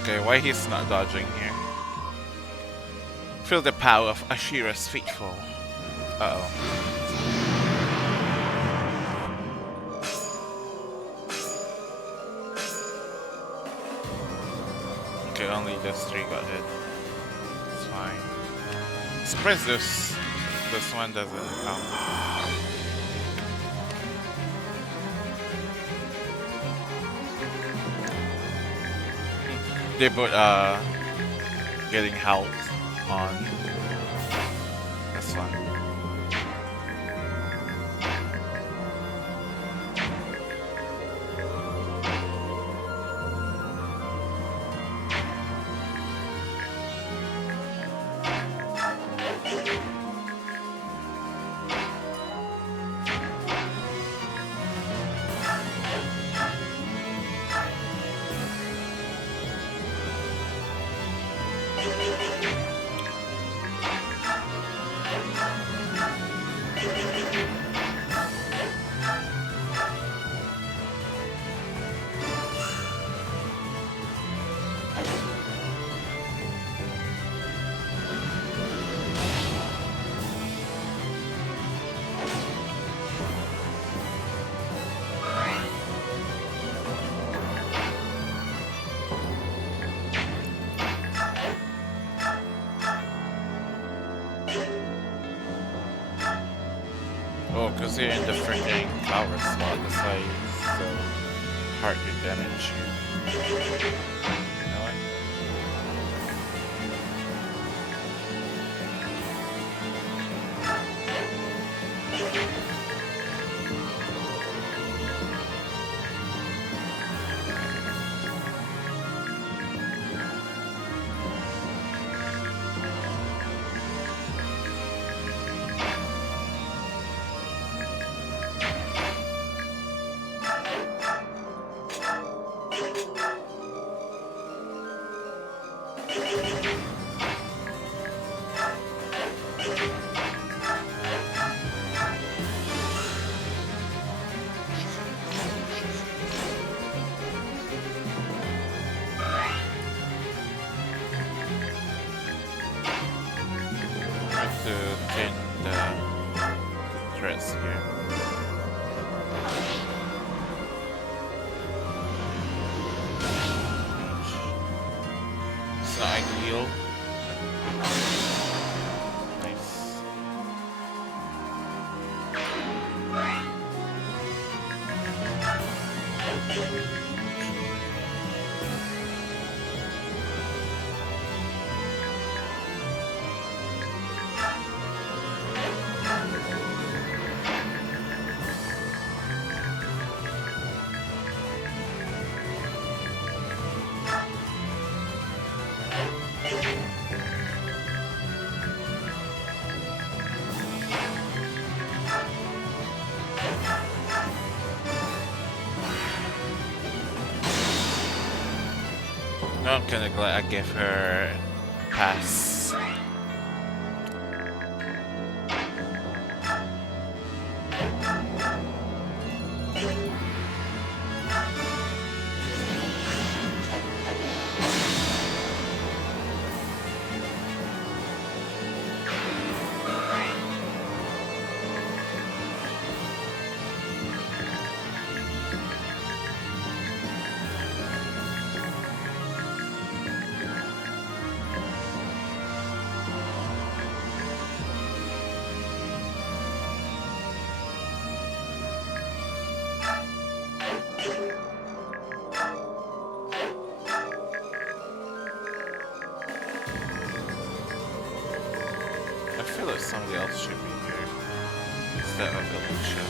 Okay, why he's not dodging here? Feel the power of Ashira's faithful. Uh-oh. Okay, only those three got hit. It's fine. Surprised this one doesn't count. They both getting helped on. That's fun. Oh, because you're in the freaking power slot, that's why it's so hard to damage you. You know what? To thin the threads here. It's not ideal. Nice. No, I'm kinda glad I gave her a pass. I feel like somebody else should be here instead of Alicia.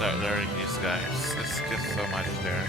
Start learning these guys. There's just so much there.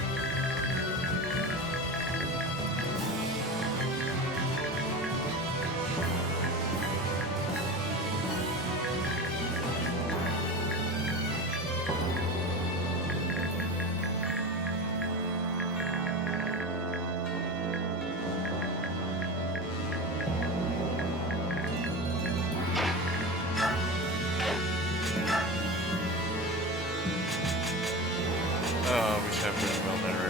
Oh, I wish I would have built that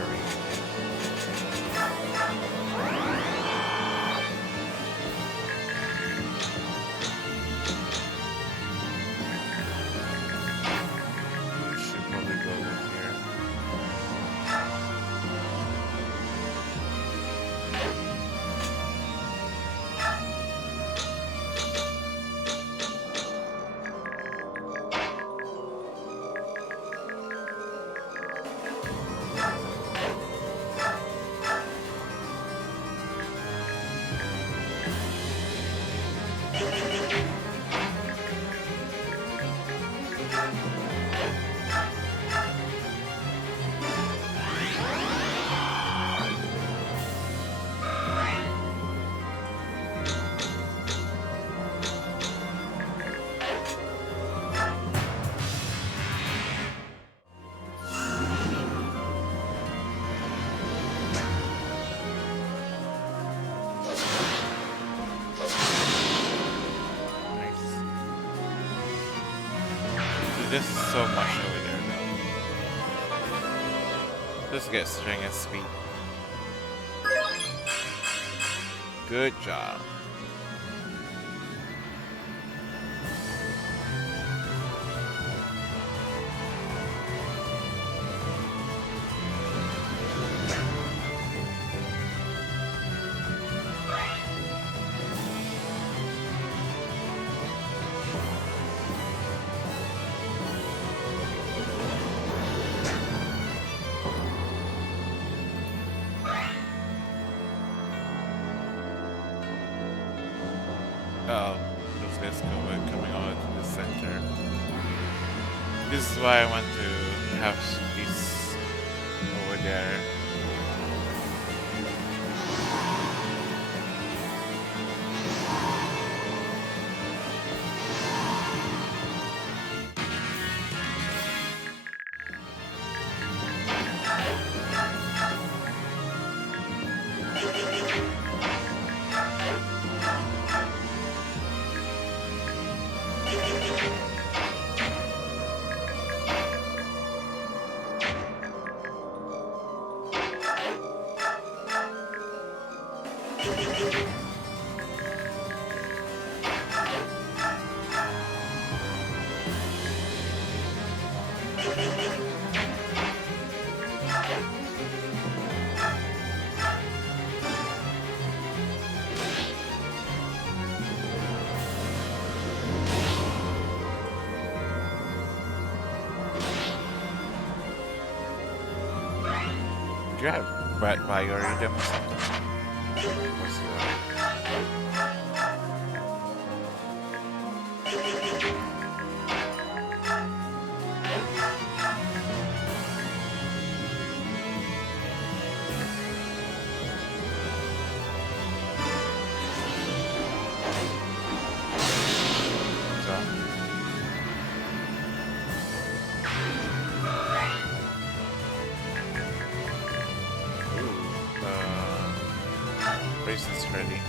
There's so much over there though. Let's get strength and speed. Good job. Those guys coming out to the center. This is why I want to have this over there. Do you have bad biorhythm or something? What's bracelets ready.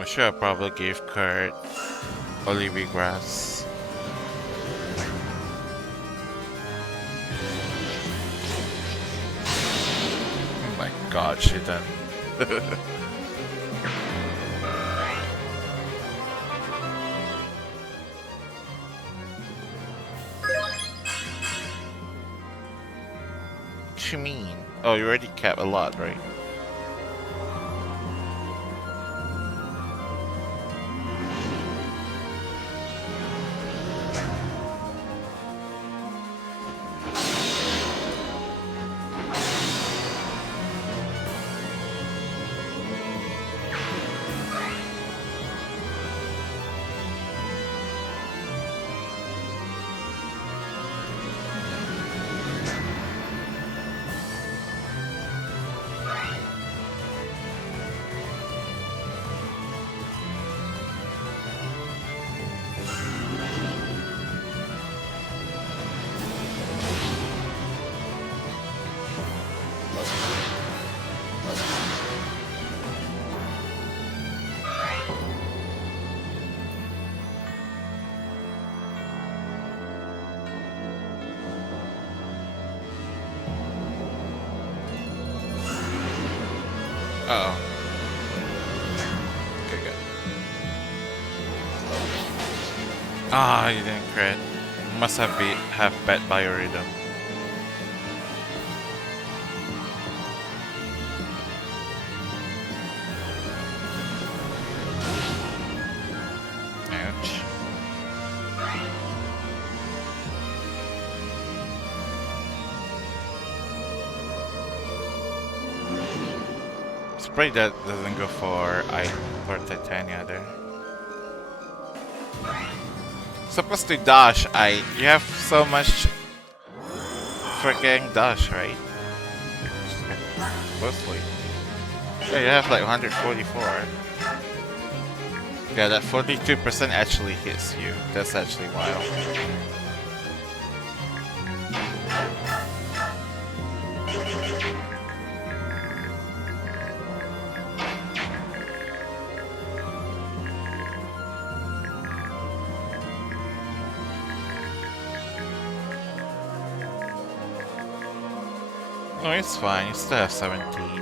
I'm sure I probably gave Kurt Olivia Grass. Oh my god. god, she done. What you mean? Oh, you already kept a lot, right? Uh oh. Okay, good. Ah, you didn't crit. Must have bad biorhythm. Ouch. Spray that doesn't go for Titania there. Supposed to dash, you have so much freaking dash, right? Supposedly. Yeah, you have like 144. Yeah, that 42% actually hits you. That's actually wild. No, it's fine. You still have 17.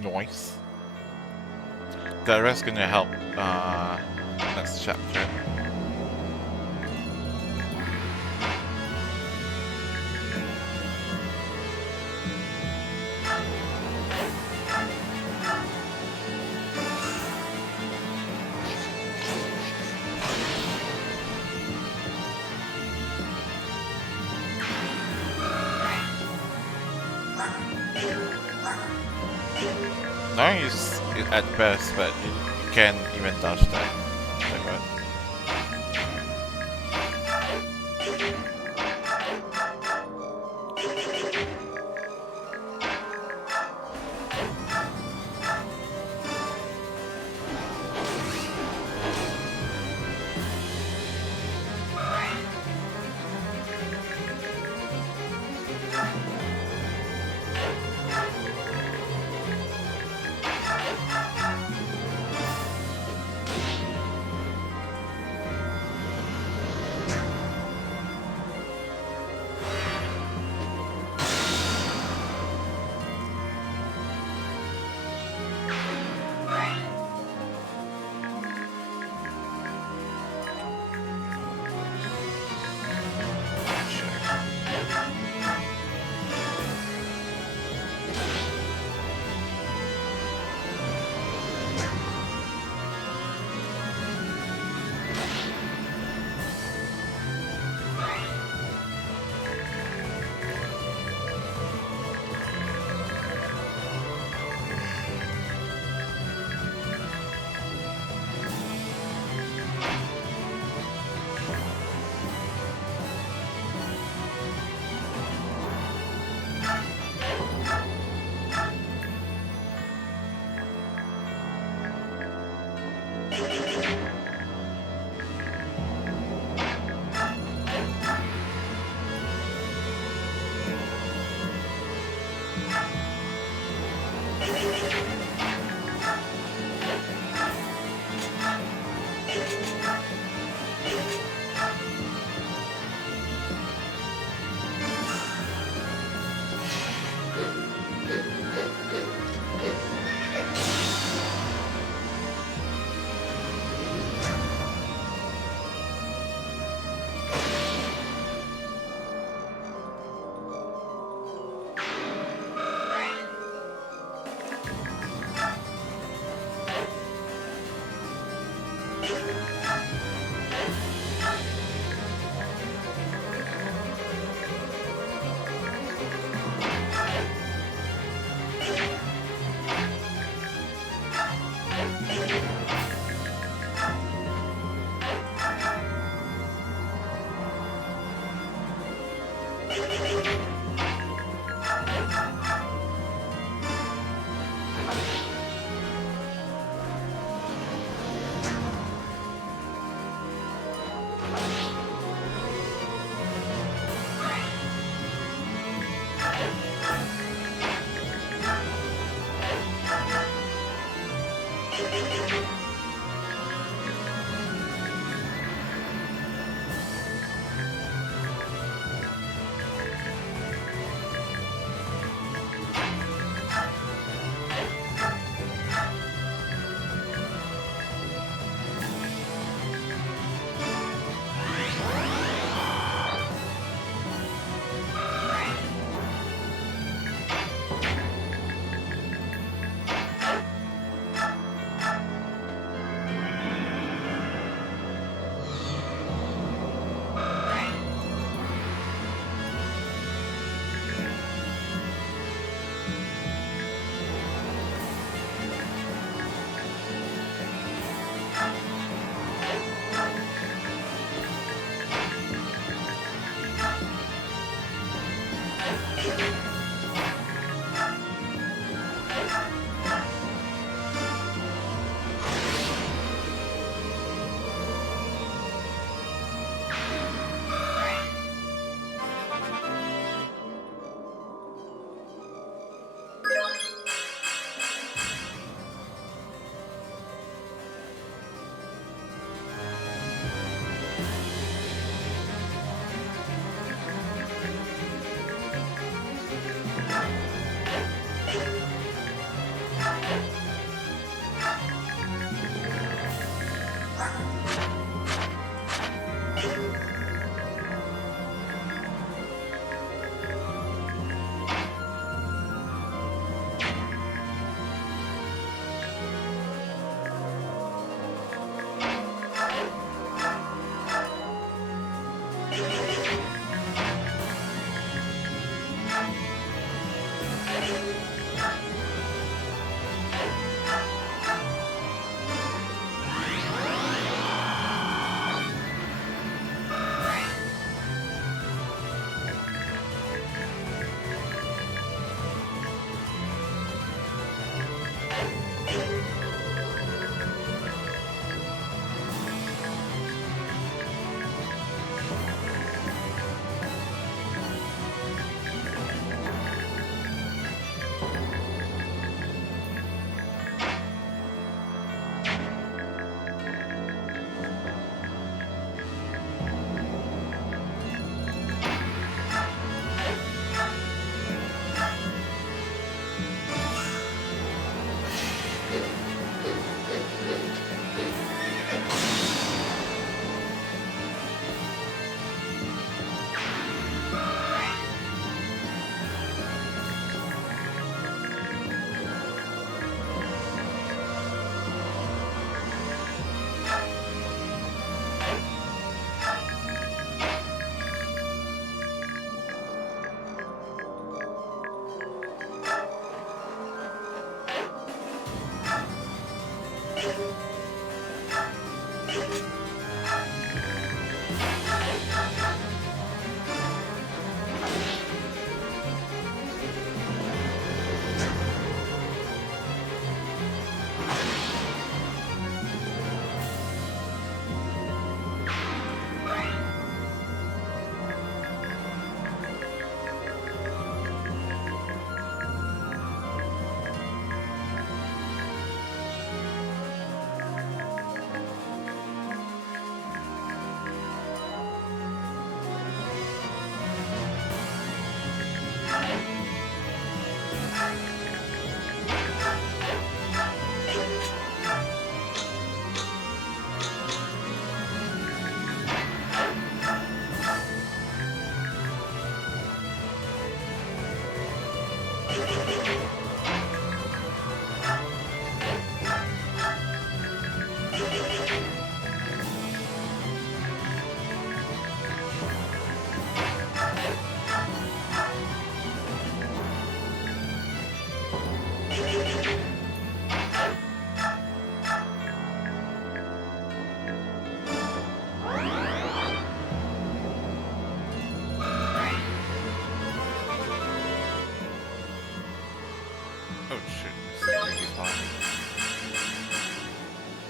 Noise. Gareth's gonna help next chapter. Nice at best, but you can't even dodge that. Like what?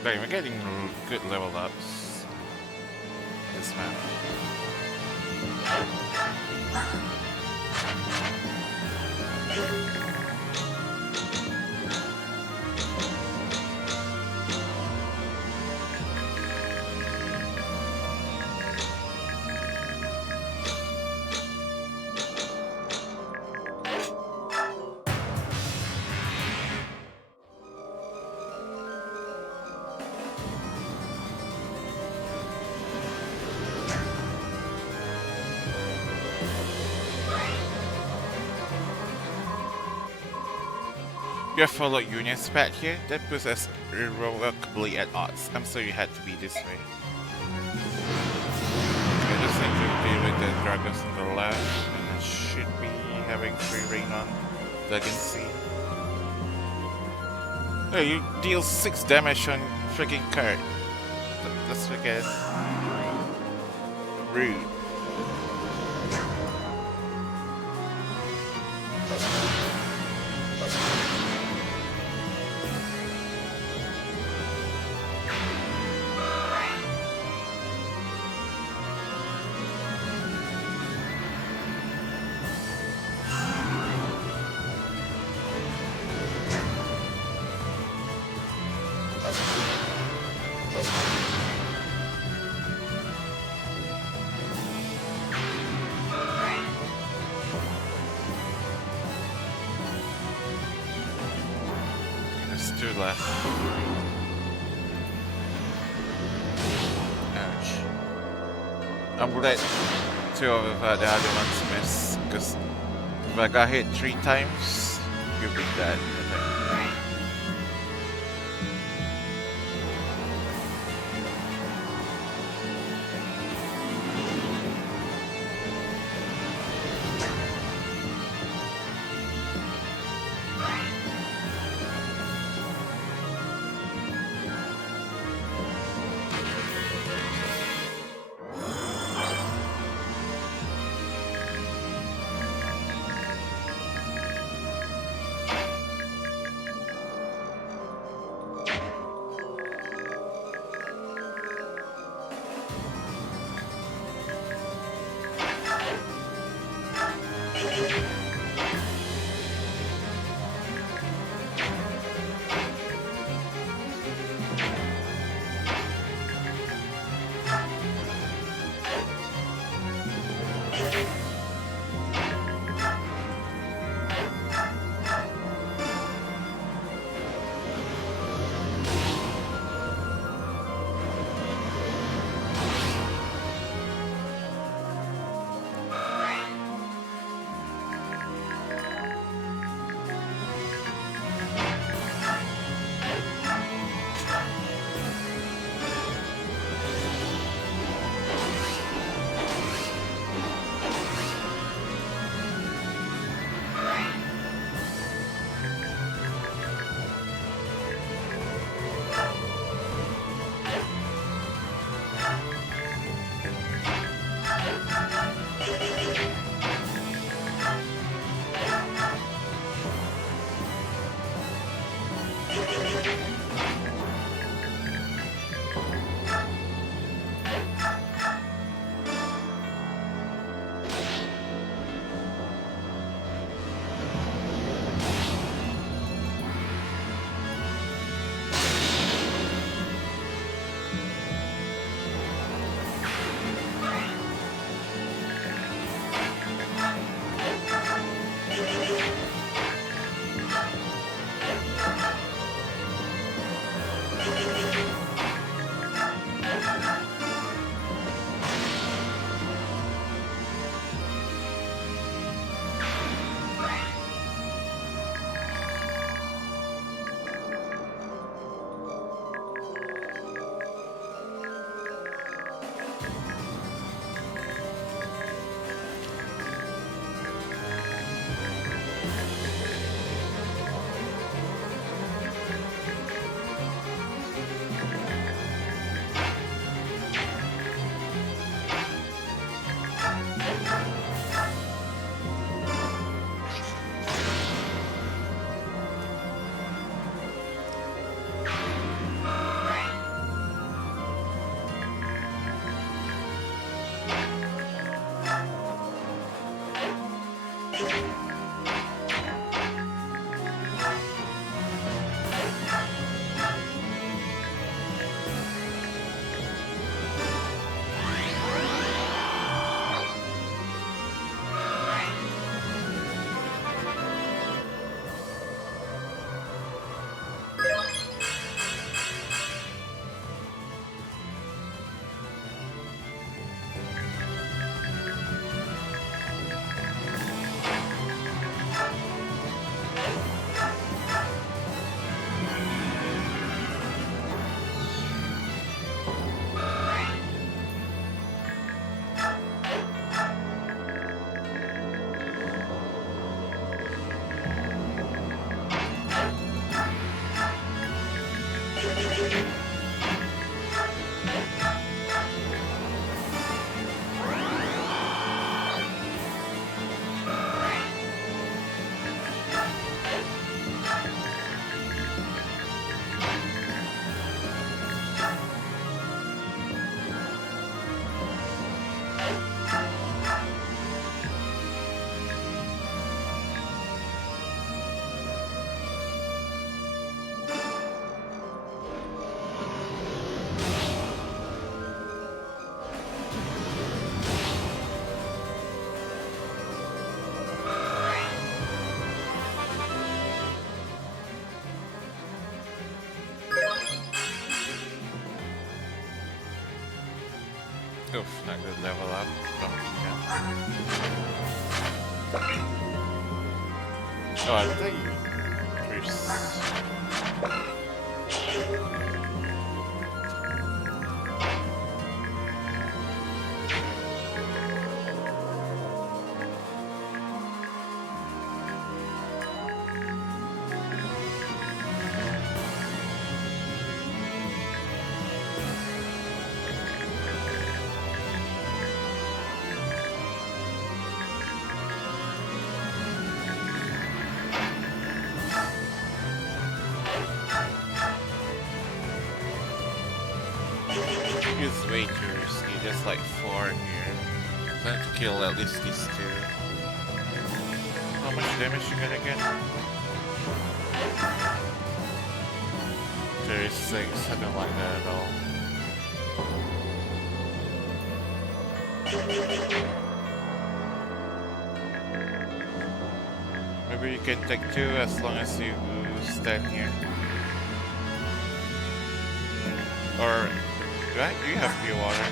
Okay, we're getting good level ups. This map. You have followed Union's path here? That puts us irrevocably at odds. I'm sorry you had to be this way. I just need to deal with the dragons on the left, and I should be having free reign on Dragon Sea. Oh, you deal 6 damage on freaking card. That's freaking rude. There's 2 left. Ouch. I'm glad 2 of the other ones missed, because if I got hit 3 times, you'll be dead. Oof, not good level up. Oh, I thought you first. It's way too risky, there's like 4 here. Trying to kill at least these 2. How much damage you gonna get? 36, I don't like that at all. Maybe you can take 2 as long as you stand here. Or do you have pure water?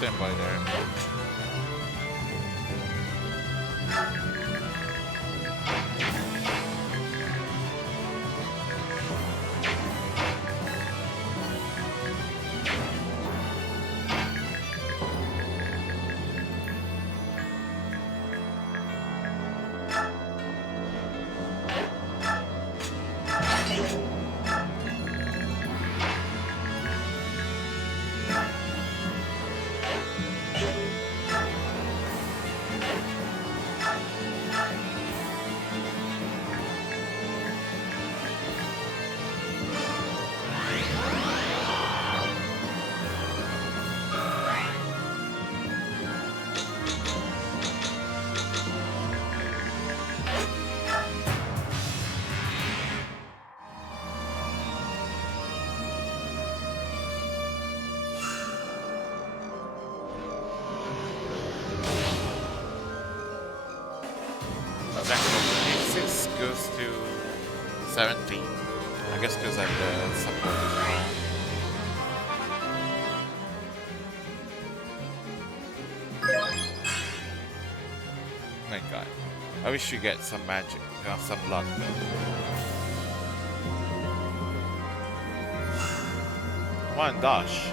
Stand by there. 6 goes to 17. I guess because I'm the support as well. My god. I wish you get some magic, some luck though. Come on, Dash.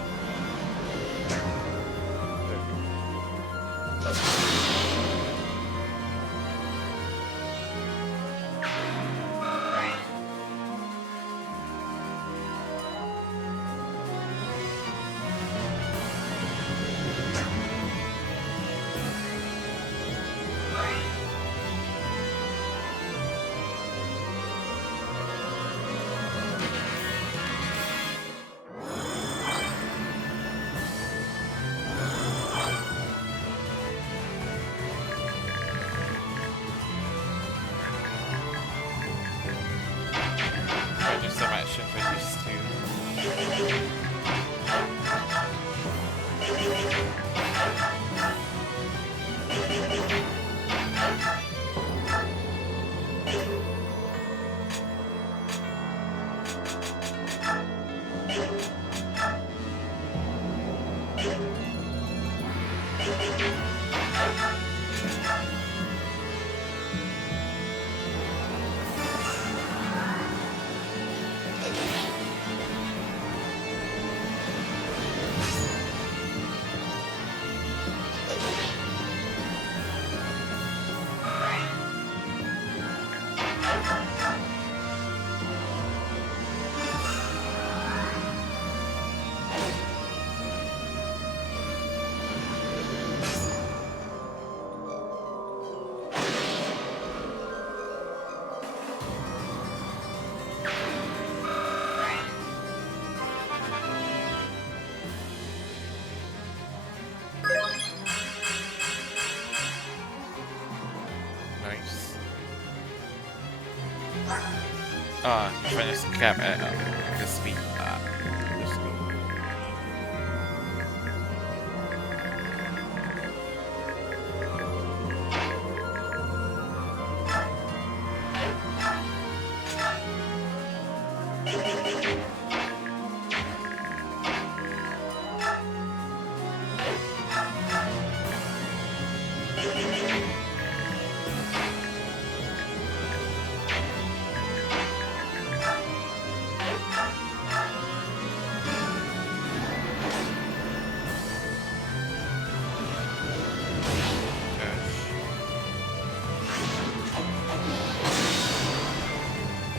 You finished the cap at the speed. Let's go.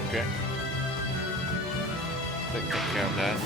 Okay. Take care of that.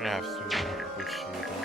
I have to push you down.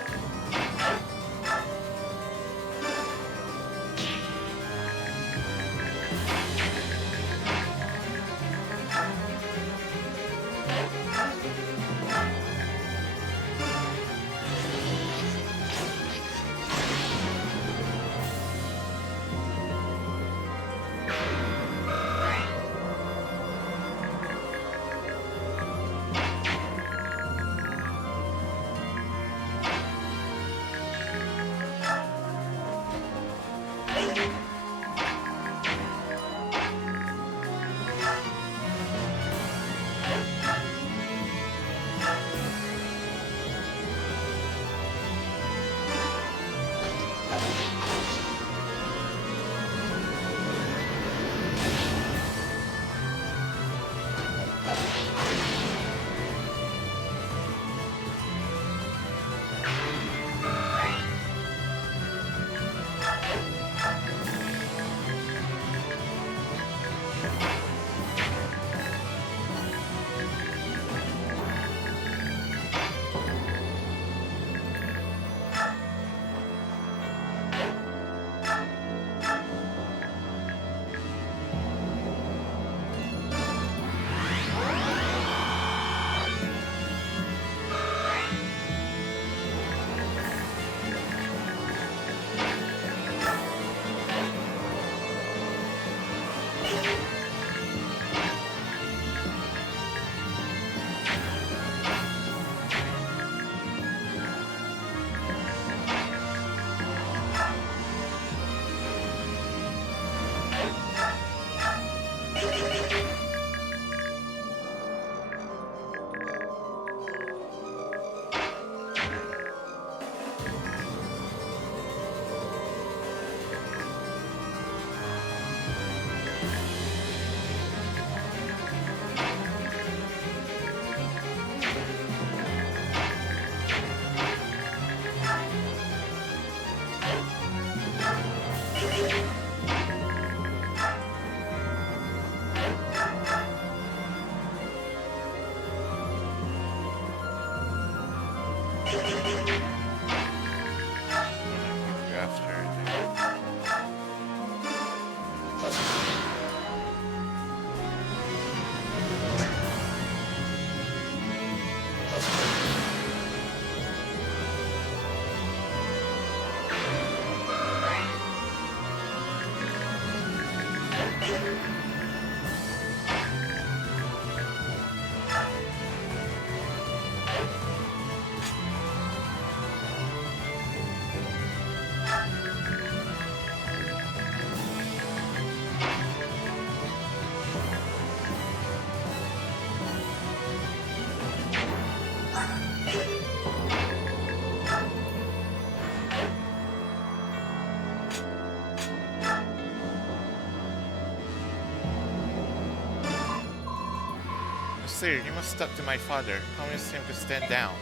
Nasir, you must talk to my father. Convince him to stand down.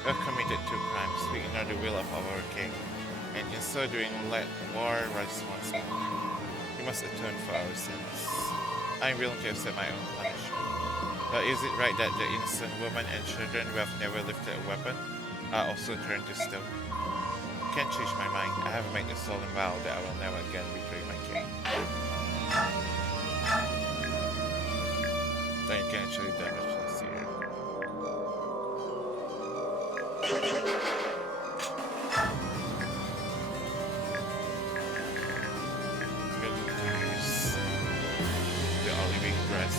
We have committed 2 crimes. We ignore the will of our king, and in so doing let war rise once more. We must atone for our sins. I am willing to accept my own punishment. But is it right that the innocent women and children who have never lifted a weapon are also turned to stone? I can't change my mind. I have made a solemn vow that I will never again betray my king. Then you can actually damage Nasir. Use the oliving grass.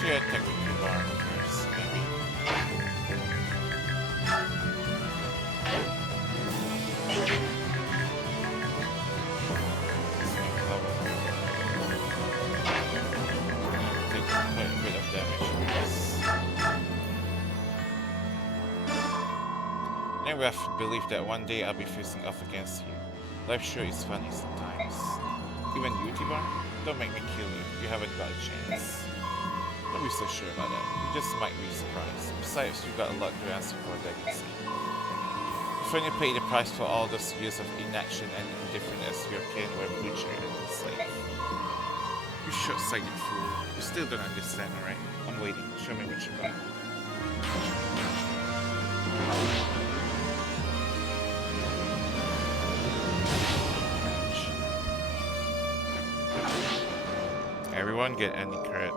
Should attack with 2 bar first, maybe. Take quite a bit of damage first. And we have believed that one day I'll be facing off against you. Life sure is funny sometimes. Even you, Tibar? Don't make me kill you. You haven't got a chance. Don't be so sure about that. You just might be surprised. Besides, you've got a lot to answer for that you see. If only pay the price for all those years of inaction and indifference as your kin were butchered and enslaved. You short-sighted fool. You still don't understand, alright? I'm waiting. Show me what you got. Everyone get any credit.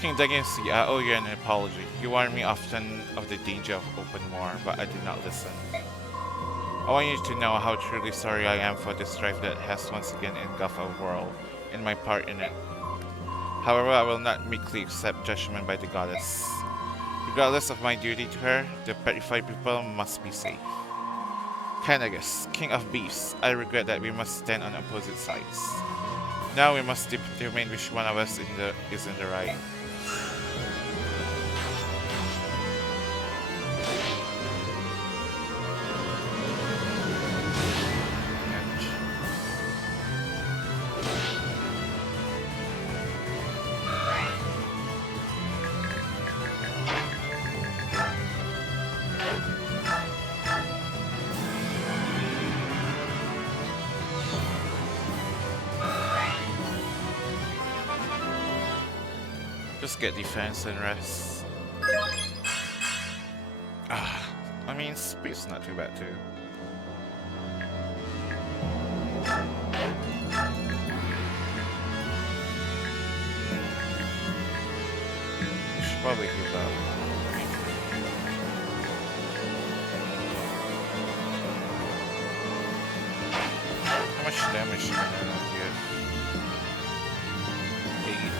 King Dagensy, I owe you an apology. You warned me often of the danger of open war, but I did not listen. I want you to know how truly sorry I am for the strife that has once again engulfed our world, and my part in it. However, I will not meekly accept judgment by the goddess. Regardless of my duty to her, the petrified people must be safe. Kanagas, king of beasts, I regret that we must stand on opposite sides. Now we must determine which one of us is in the right. Just get defense and rest. I mean, speed's not too bad too. You should probably heal up. How much damage can I give? 8.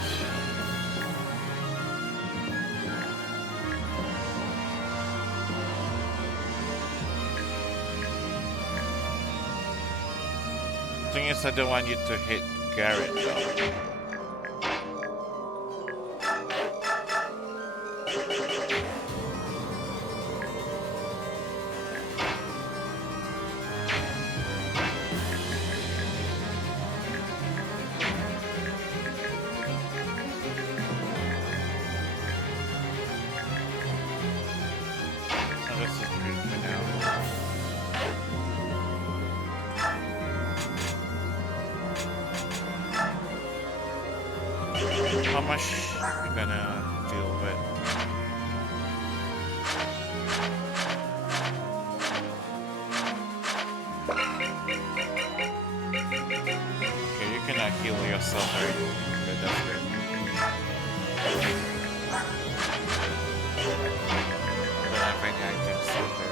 Thing is, I don't want you to hit Gareth though. This is pretty good now. How much you gonna deal with? Okay, you cannot heal yourself, right? But that's good. Don't have any items either.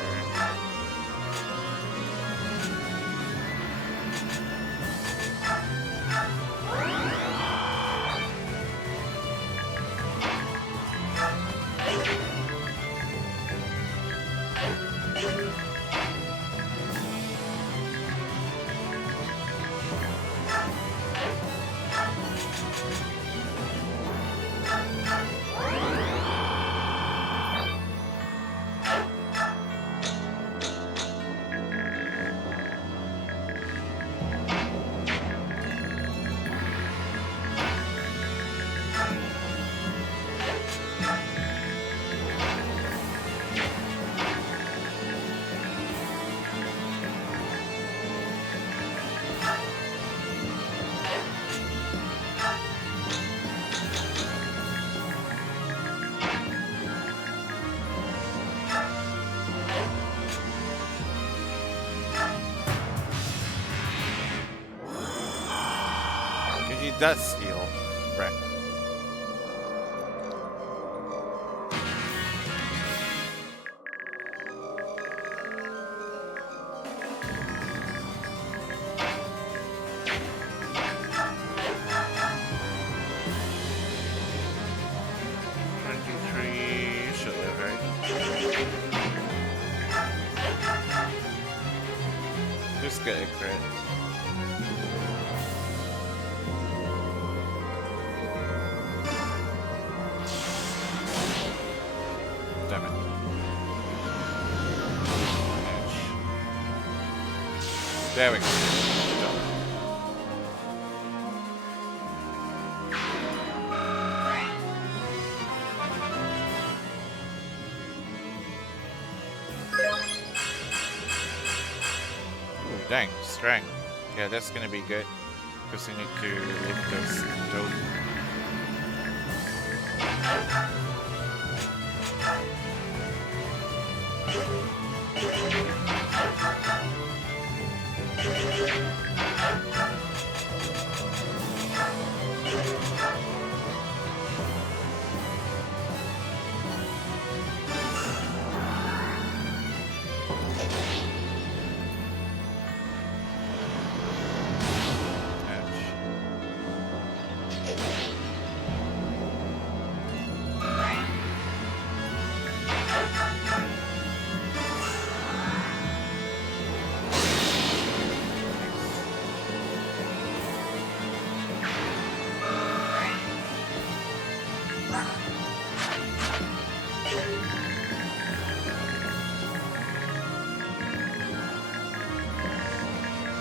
He does heal, right? Should live, right? Just get a crit. Damn it. There we go. Ooh, dang, strength. Yeah, that's gonna be good. Because we need to lift those dope.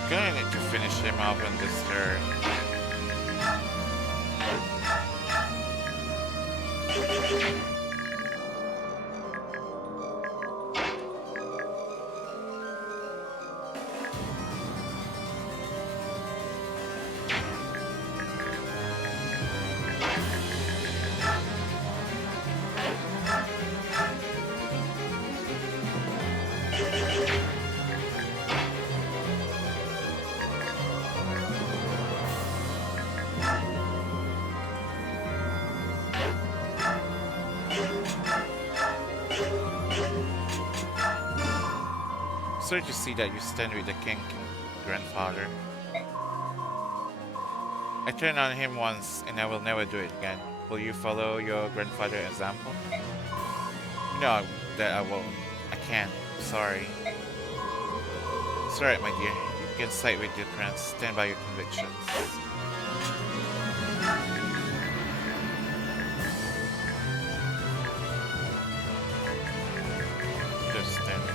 Gonna need to finish him off on this turn. Sorry to see that you stand with the king, grandfather. I turned on him once and I will never do it again. Will you follow your grandfather's example? You know that I won't. I can't. Sorry. It's alright, my dear. You can side with your friends. Stand by your convictions. Just stand here.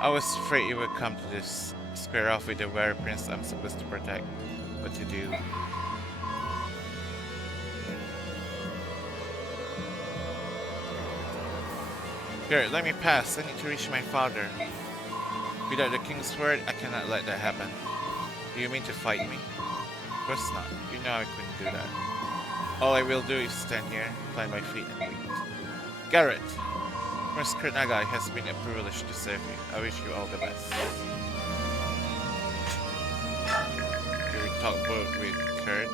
I was afraid it would come to this. square off with the very prince I'm supposed to protect. What to do? Gareth, let me pass. I need to reach my father. Without the king's word, I cannot let that happen. Do you mean to fight me? Of course not. You know I couldn't do that. All I will do is stand here, plant my feet, and wait. Gareth! Prince Kurnaga, it has been a privilege to serve you. I wish you all the best. Do we talk both with Kurt?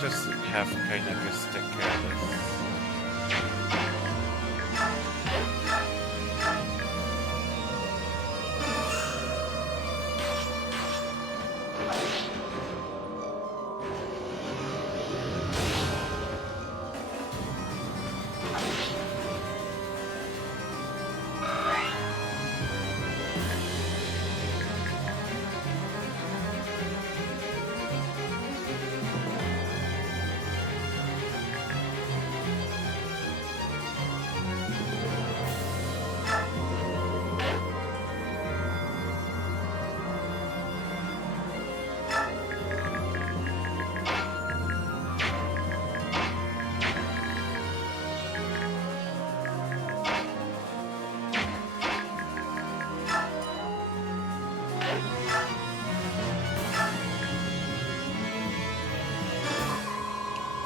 Just have kind of just take care of this.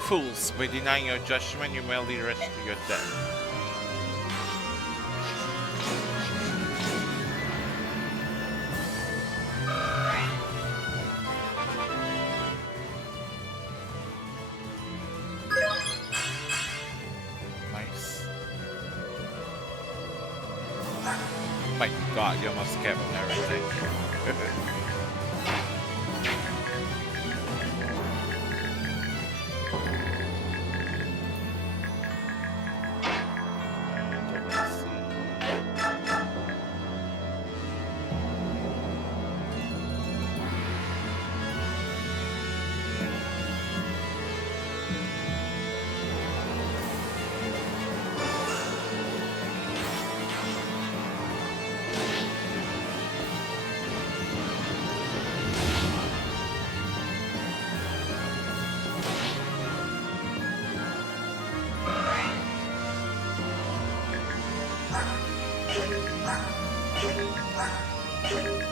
Fools, by denying your judgment, you merely rush to your death. Nice. My god, you almost kept on everything.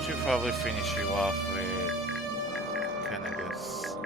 Should probably finish you off with Cannabis.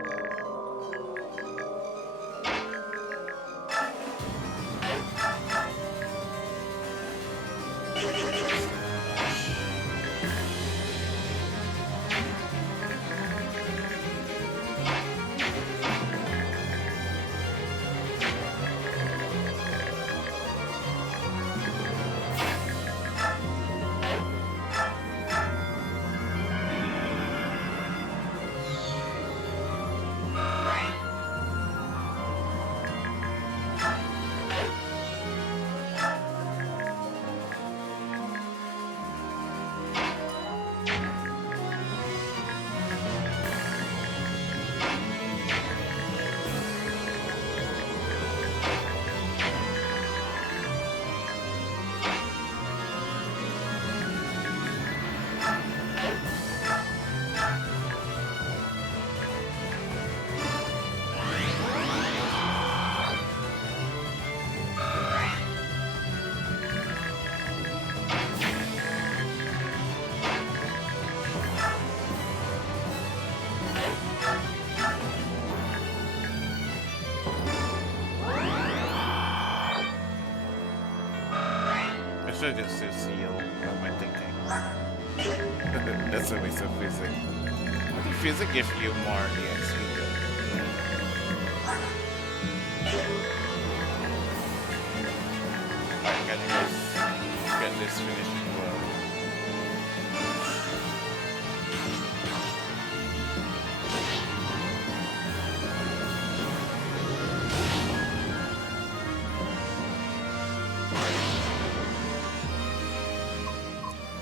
should just do seal. What am I thinking? That's a waste of physics. What if physics give you more EXP? Alright, can you guys get this finishing well?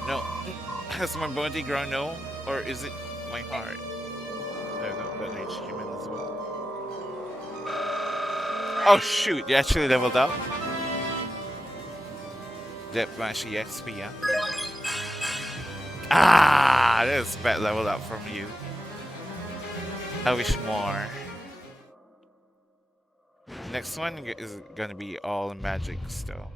No. Has my body grown no? Or is it my heart? I don't know, that reached human as well. Oh shoot, you actually leveled up? Depth match EXP, yeah? Ah, that's bad level up from you. I wish more. Next one is gonna be all magic still.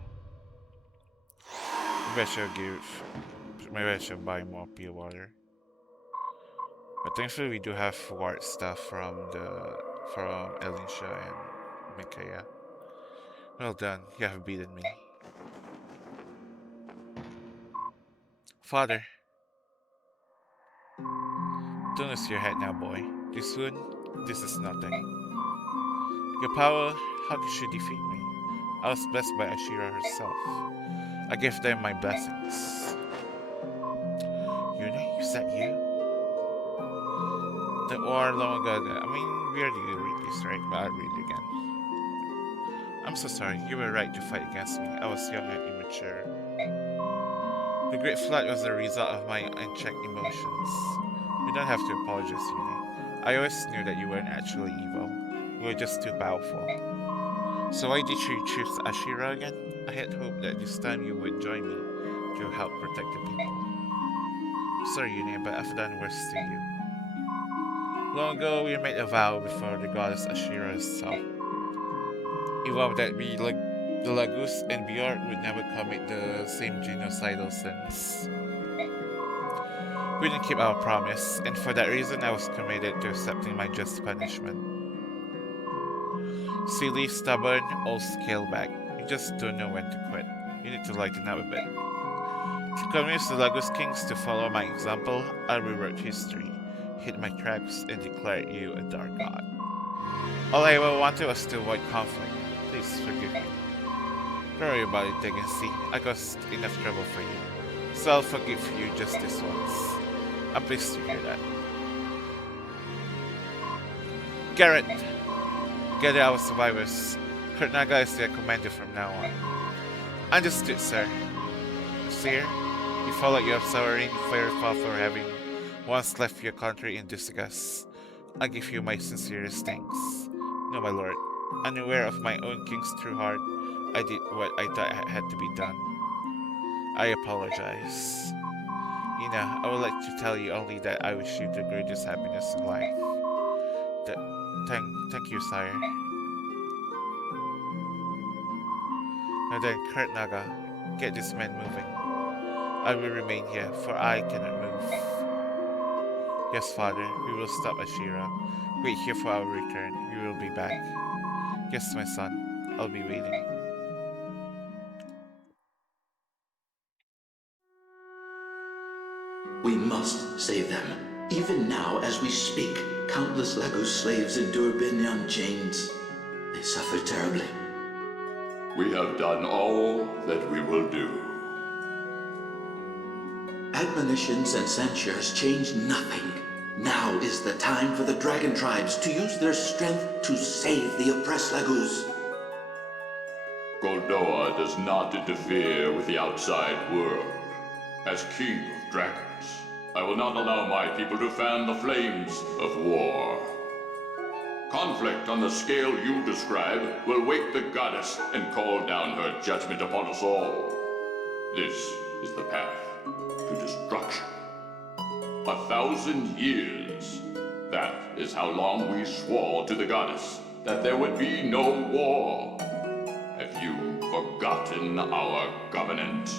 Maybe I should buy more pure water. But thankfully we do have ward stuff from Elinsha and Micaiah. Well done, you have beaten me. Father. Don't lose your head now, boy. This wound, this is nothing. Your power, how could you defeat me? I was blessed by Ashira herself. I gave them my blessings. Yune, is that you? The war long ago. I mean, we already read this, right? But I'll read it again. I'm so sorry. You were right to fight against me. I was young and immature. The Great Flood was the result of my unchecked emotions. You don't have to apologize, Yune. I always knew that you weren't actually evil. You were just too powerful. So why did you choose Ashira again? I had hoped that this time you would join me to help protect the people. Sorry, Yune, but I've done worse to you. Long ago, we made a vow before the goddess Ashira herself. A vow that we, like the Lagus and Bjorn, would never commit the same genocidal sins. We didn't keep our promise, and for that reason I was committed to accepting my just punishment. Silly, stubborn, old scaleback. You just don't know when to quit. You need to lighten up a bit. To convince the Lagus Kings to follow my example, I rewrote history, hid my tracks, and declared you a dark god. All I ever wanted was to avoid conflict. Please forgive me. Don't worry about it, Tegency. I caused enough trouble for you. So I'll forgive you just this once. I'm pleased to hear that. Gareth! Gather our survivors. Kurtnaga is their commander from now on. Understood, sir. Nasir, you followed your sovereign very far for having once left your country in disgust. I give you my sincerest thanks. No, my lord. Unaware of my own king's true heart, I did what I thought had to be done. I apologize. Ina, I would like to tell you only that I wish you the greatest happiness in life. Thank you, sire. Now then, Kurtnaga, get this man moving. I will remain here, for I cannot move. Yes, father, we will stop Ashira. Wait here for our return. We will be back. Yes, my son, I'll be waiting. We must save them. Even now, as we speak, countless Lagus slaves endure Binyan chains. They suffer terribly. We have done all that we will do. Admonitions and censures change nothing. Now is the time for the dragon tribes to use their strength to save the oppressed Lagus. Goldoa does not interfere with the outside world. As king of dragons, I will not allow my people to fan the flames of war. Conflict on the scale you describe will wake the goddess and call down her judgment upon us all. This is the path to destruction. 1,000 years. That is how long we swore to the goddess that there would be no war. Have you forgotten our covenant?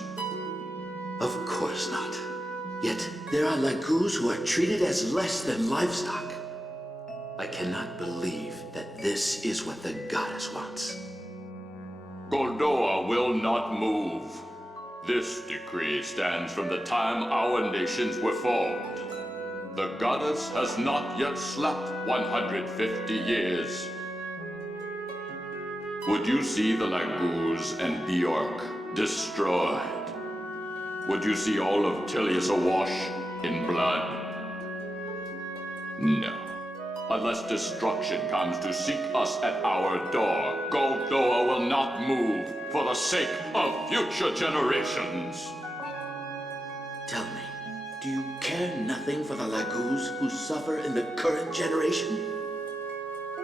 Of course not. Yet there are Lagus who are treated as less than livestock. I cannot believe that this is what the goddess wants. Goldoa will not move. This decree stands from the time our nations were formed. The goddess has not yet slept 150 years. Would you see the Laguz and Bjork destroyed? Would you see all of Tilius awash in blood? No. Unless destruction comes to seek us at our door, Goldoa will not move for the sake of future generations. Tell me, do you care nothing for the Laguz who suffer in the current generation?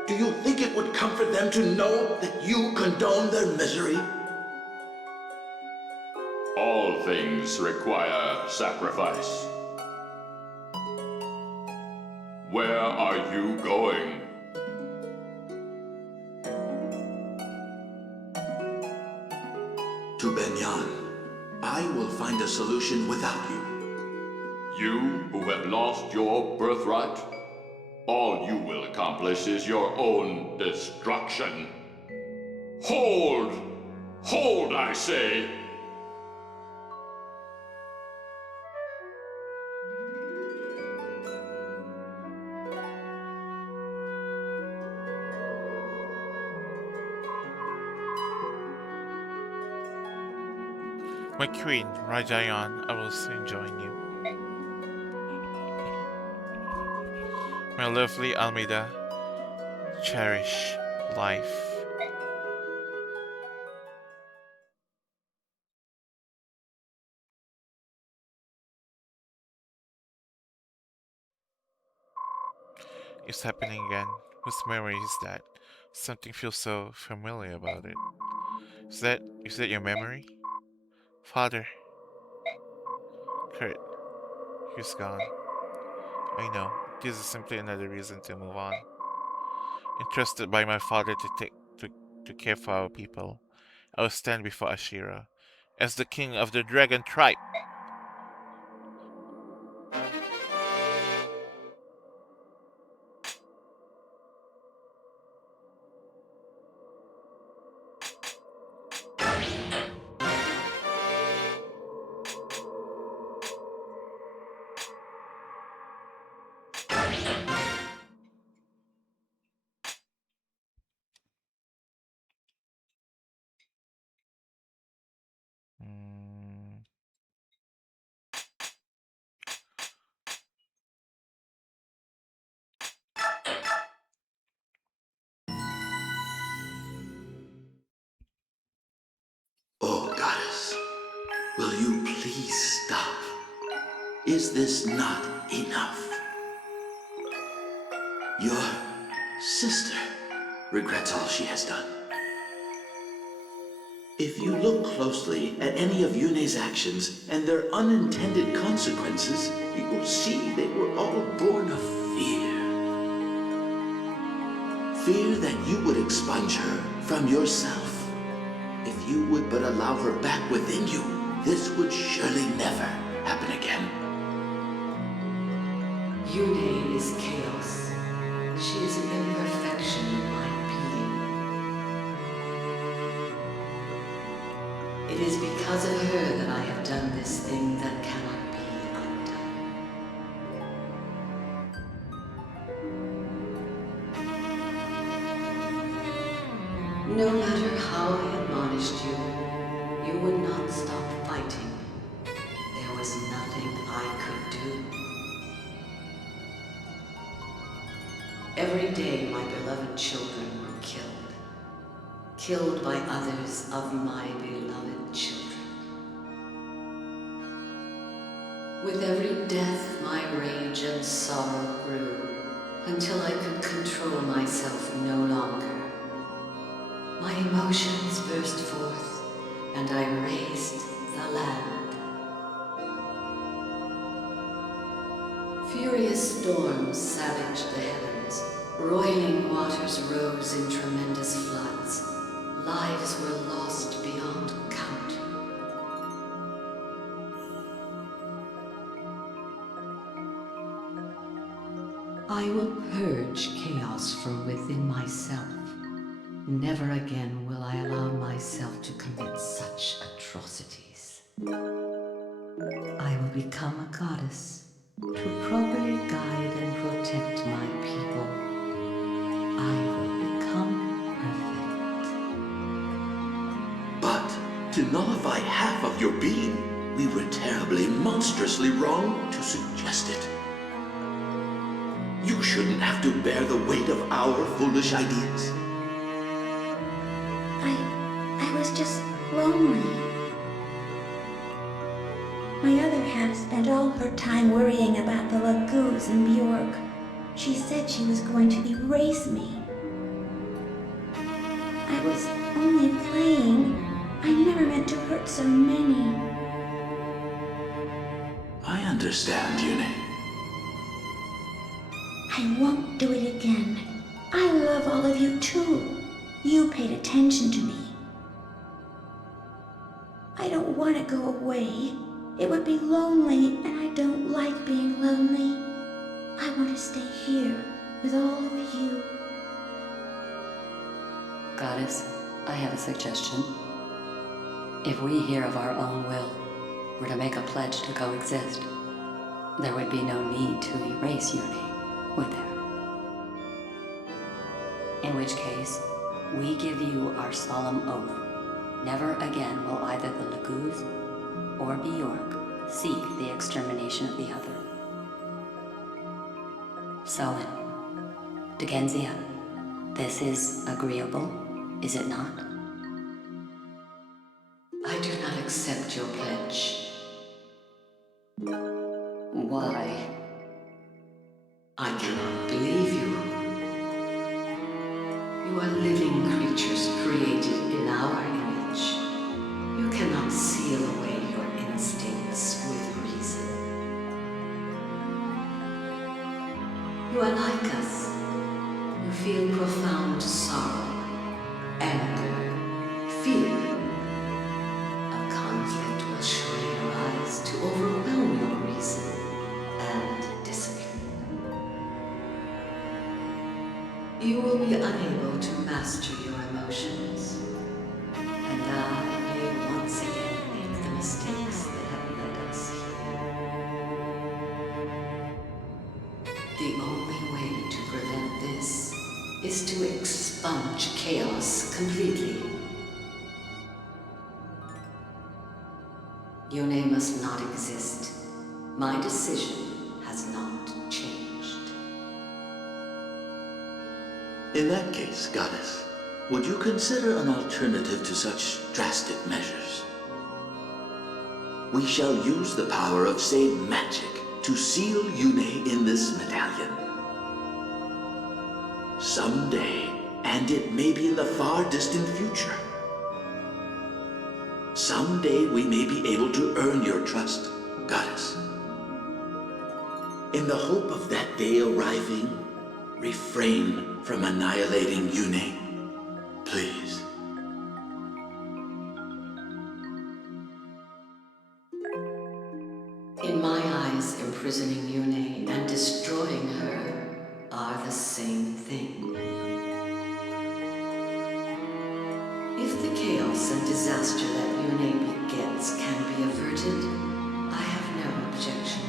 Do you think it would comfort them to know that you condone their misery? All things require sacrifice. Where are you going? To Benyan. I will find a solution without you. You who have lost your birthright? All you will accomplish is your own destruction. Hold! Hold, I say! My queen, Rajayan, I will soon join you. My lovely Almeida, cherish life. It's happening again. Whose memory is that? Something feels so familiar about it. Is that your memory? Father, Kurt, he's gone. I know. This is simply another reason to move on. Entrusted by my father to care for our people, I will stand before Ashira as the king of the dragon tribe. Mm, Oh, goddess, will you please stop? Is this not enough? Your sister regrets all she has done. If you look closely at any of Yune's actions and their unintended consequences, you will see they were all born of fear. Fear that you would expunge her from yourself. If you would but allow her back within you, this would surely never happen again. Yune is chaos. She is an imperfection in my being. It is because of her that I have done this thing that cannot be undone. No matter how I admonished you, you would not stop fighting. There was nothing I could do. Every day my beloved children were killed. Killed by others of my beloved children. With every death my rage and sorrow grew, until I could control myself no longer. My emotions burst forth, and I raised the land. Furious storms savaged the heavens. Roiling waters rose in tremendous floods. Lives were lost beyond count. I will purge chaos from within myself. Never again will I allow myself to commit such atrocities. I will become a goddess to properly guide and protect my people. I will become perfect. But to nullify half of your being, we were terribly, monstrously wrong to suggest it. You shouldn't have to bear the weight of our foolish ideas. I was just lonely. My other half spent all her time worrying about the Lagoos and Bjork. She said she was going to erase me. I was only playing. I never meant to hurt so many. I understand, Yune. I won't do it again. I love all of you too. You paid attention to me. I don't want to go away. It would be lonely, and I don't like being lonely. I want to stay here with all of you. Goddess, I have a suggestion. If we here of our own will were to make a pledge to coexist, there would be no need to erase Yune, would there? In which case, we give you our solemn oath. Never again will either the Lagoos or Bjork seek the extermination of the other. Soen, Degenzia, this is agreeable, is it not? I do not accept your pledge. Why? I cannot believe you. You are living creatures created in our image. You cannot seal away your instincts with reason. You are like us. You feel profound sorrow, anger, fear. A conflict will surely arise to overwhelm your reason and discipline. You will be unable to master your emotions, and I may once again make the mistakes that have led us here. The only way to prevent this is to expunge chaos completely. Yune must not exist. My decision has not changed. In that case, Goddess, would you consider an alternative to such drastic measures? We shall use the power of Sade magic to seal Yune in this medallion. Someday, and it may be in the far distant future, someday we may be able to earn your trust, Goddess. In the hope of that day arriving, refrain from annihilating Yune, please. In my eyes, imprisoning Yune and destroying her are the same thing. If the chaos and disaster that Yune begets can be averted, I have no objection.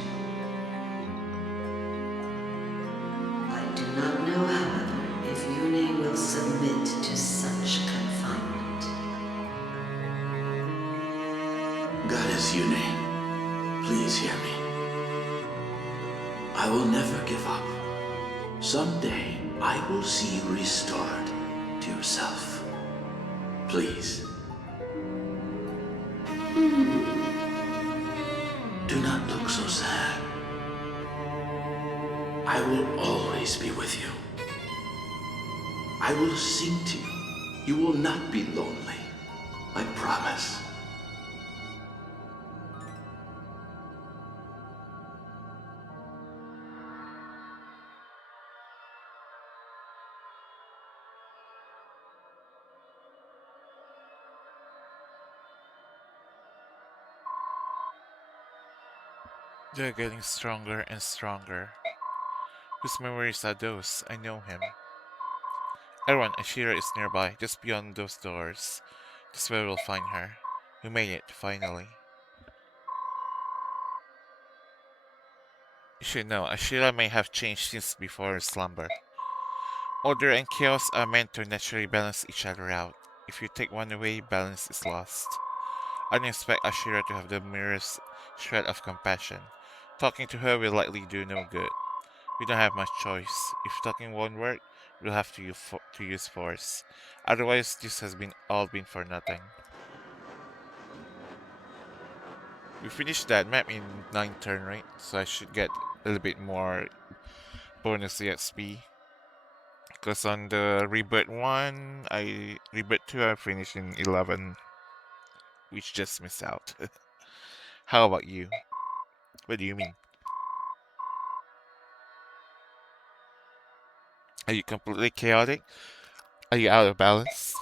I do not know, however, if Yune will submit to such confinement. Goddess Yune, please hear me. I will never give up. Someday, I will see you restored to yourself. Please. Do not look so sad. I will always be with you. I will sing to you. You will not be lonely. I promise. They're getting stronger and stronger. Whose memories are those? I know him. Everyone, Ashira is nearby, just beyond those doors. This is where we'll find her. We made it, finally. You should know, Ashira may have changed since before her slumber. Order and chaos are meant to naturally balance each other out. If you take one away, balance is lost. I don't expect Ashira to have the merest shred of compassion. Talking to her will likely do no good. We don't have much choice. If talking won't work, we'll have to use force. Otherwise, this has all been for nothing. We finished that map in 9 turn, right? So I should get a little bit more bonus EXP. Because on the Rebirth 1, Rebirth 2 I finished in 11. Which just missed out. How about you? What do you mean? Are you completely chaotic? Are you out of balance?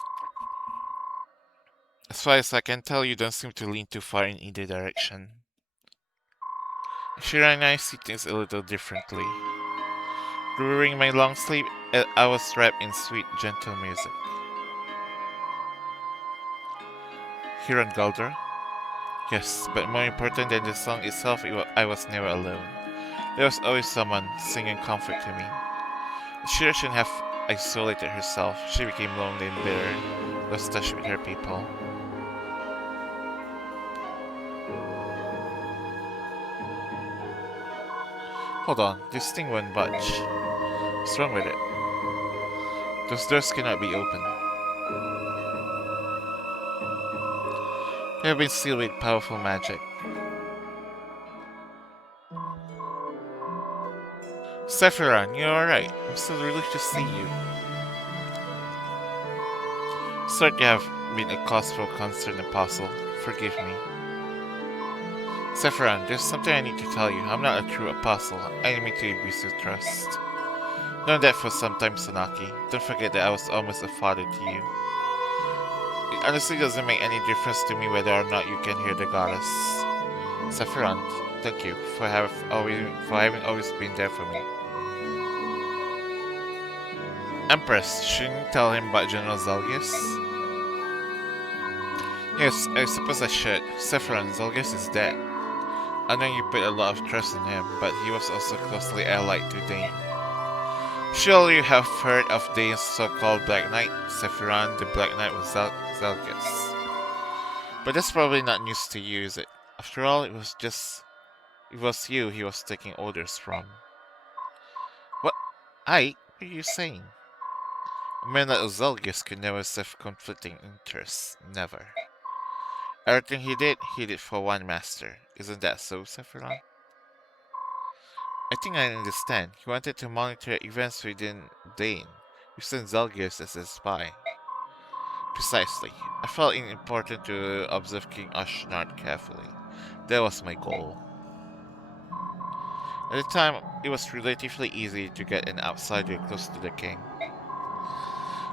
As far as I can tell, you don't seem to lean too far in either direction. Shira and I see things a little differently. During my long sleep, I was wrapped in sweet, gentle music. Hiran Galdra? Yes, but more important than the song itself, I was never alone. There was always someone singing comfort to me. Shira shouldn't have isolated herself. She became lonely and bitter, lost touch with her people. Hold on, this thing won't budge. What's wrong with it? Those doors cannot be opened. They have been sealed with powerful magic. Sephiron, you're alright. I'm so relieved to see you. Sorry to have been a cause for concern, Apostle. Forgive me. Sephiron, there's something I need to tell you. I'm not a true apostle. I didn't mean to abuse your trust. Known that for some time, Sanaki. Don't forget that I was almost a father to you. It honestly doesn't make any difference to me whether or not you can hear the goddess. Sephiron, thank you for having always been there for me. Empress, shouldn't you tell him about General Zelgius? Yes, I suppose I should. Sephiron, Zelgius is dead. I know you put a lot of trust in him, but he was also closely allied to Dane. Surely you have heard of Dane's so-called Black Knight, Sephiron, the Black Knight with Zelgius. But that's probably not news to you, is it? After all, it was you he was taking orders from. What? What are you saying? A man like Zelgius could never serve conflicting interests. Never. Everything he did for one master. Isn't that so, Sephiron? I think I understand. He wanted to monitor events within Dane. You sent Zelgius as a spy. Precisely. I felt it important to observe King Ashnard carefully. That was my goal. At the time, it was relatively easy to get an outsider close to the king.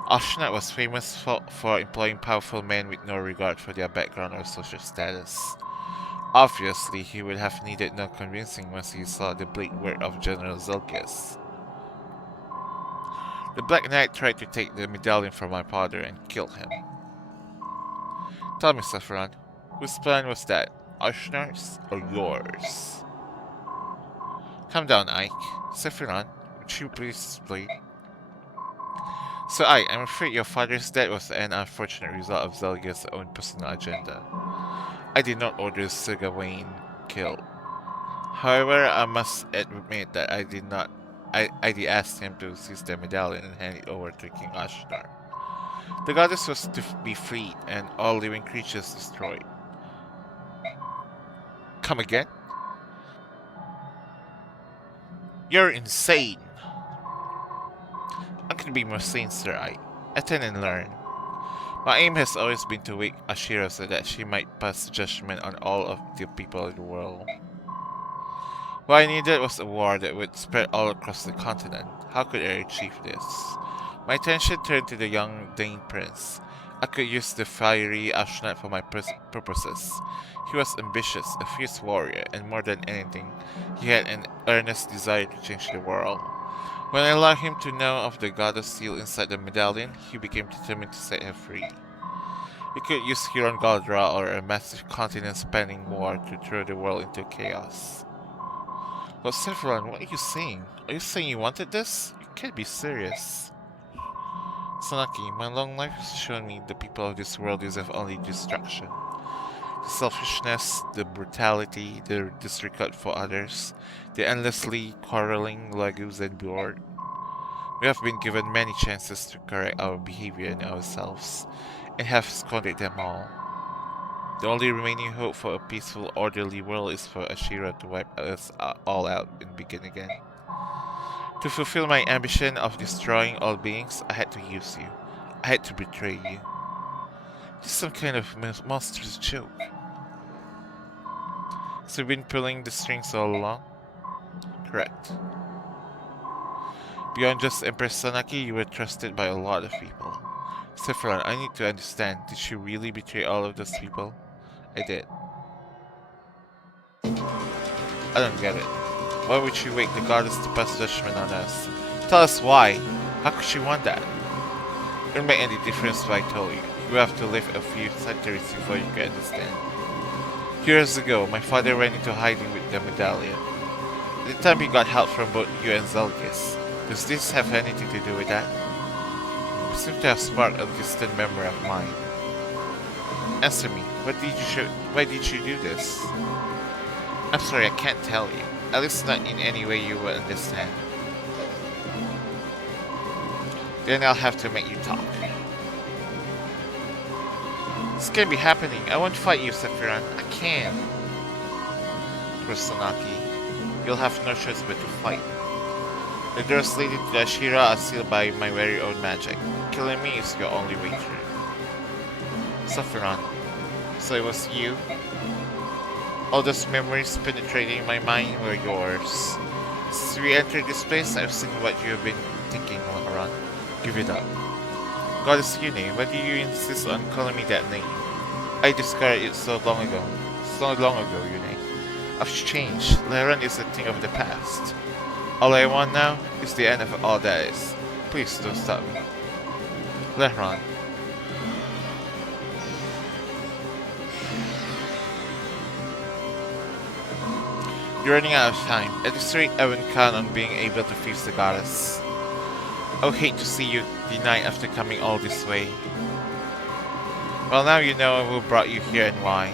Ashnard was famous for employing powerful men with no regard for their background or social status. Obviously, he would have needed no convincing once he saw the blade work of General Zelgius. The Black Knight tried to take the medallion from my father and kill him. Tell me, Sephiron, whose plan was that? Ashnard's or yours? Calm down, Ike. Sephiron, would you please explain? So I'm afraid your father's death was an unfortunate result of Zelgius' own personal agenda. I did not order Sugawain killed. However, I must admit that I did ask him to seize the medallion and hand it over to King Ashnard. The goddess was to be freed and all living creatures destroyed. Come again? You're insane! I can be more sane, Sir Ike. Attend and learn. My aim has always been to wake Ashira so that she might pass judgment on all of the people in the world. What I needed was a war that would spread all across the continent. How could I achieve this? My attention turned to the young Dane prince. I could use the fiery Ashnard for my purposes. He was ambitious, a fierce warrior, and more than anything, he had an earnest desire to change the world. When I allowed him to know of the goddess seal inside the medallion, he became determined to set her free. He could use Hiran Galdra or a massive continent-spanning war to throw the world into chaos. But Sephiron, what are you saying? Are you saying you wanted this? You can't be serious. Sanaki, my long life has shown me the people of this world deserve only destruction. The selfishness, the brutality, the disregard for others, the endlessly quarreling Lagus and Bjord. We have been given many chances to correct our behavior and ourselves, and have squandered them all. The only remaining hope for a peaceful, orderly world is for Ashira to wipe us all out and begin again. To fulfill my ambition of destroying all beings, I had to use you. I had to betray you. This is some kind of monstrous joke. So you've been pulling the strings all along? Correct. Beyond just Empress Sanaki, you were trusted by a lot of people. Sephiron, I need to understand, did she really betray all of those people? I did. I don't get it. Why would she wake the goddess to pass judgment on us? Tell us why! How could she want that? It wouldn't make any difference if I told you. You have to live a few centuries before you can understand. Years ago, my father went into hiding with the medallion. At the time he got help from both you and Zelgis. Does this have anything to do with that? You seem to have sparked a distant memory of mine. Answer me, why did you do this? I'm sorry, I can't tell you. At least not in any way you will understand. Then I'll have to make you talk. This can't be happening. I won't fight you, Sephiron. I can't. Poor Sanaki. You'll have no choice but to fight. The doors leading to the Ashira are sealed by my very own magic. Killing me is your only way through. Sephiron. So it was you? All those memories penetrating my mind were yours. Since we entered this place, I've seen what you have been thinking, Laharan. Give it up. Goddess Yune, why do you insist on calling me that name? I discarded it so long ago, Yune. I've changed. Laharan is a thing of the past. All I want now is the end of all that is. Please don't stop me. Laharan. You're running out of time. At this rate, I won't count on being able to face the goddess. I would hate to see you denied after coming all this way. Well, now you know who brought you here and why.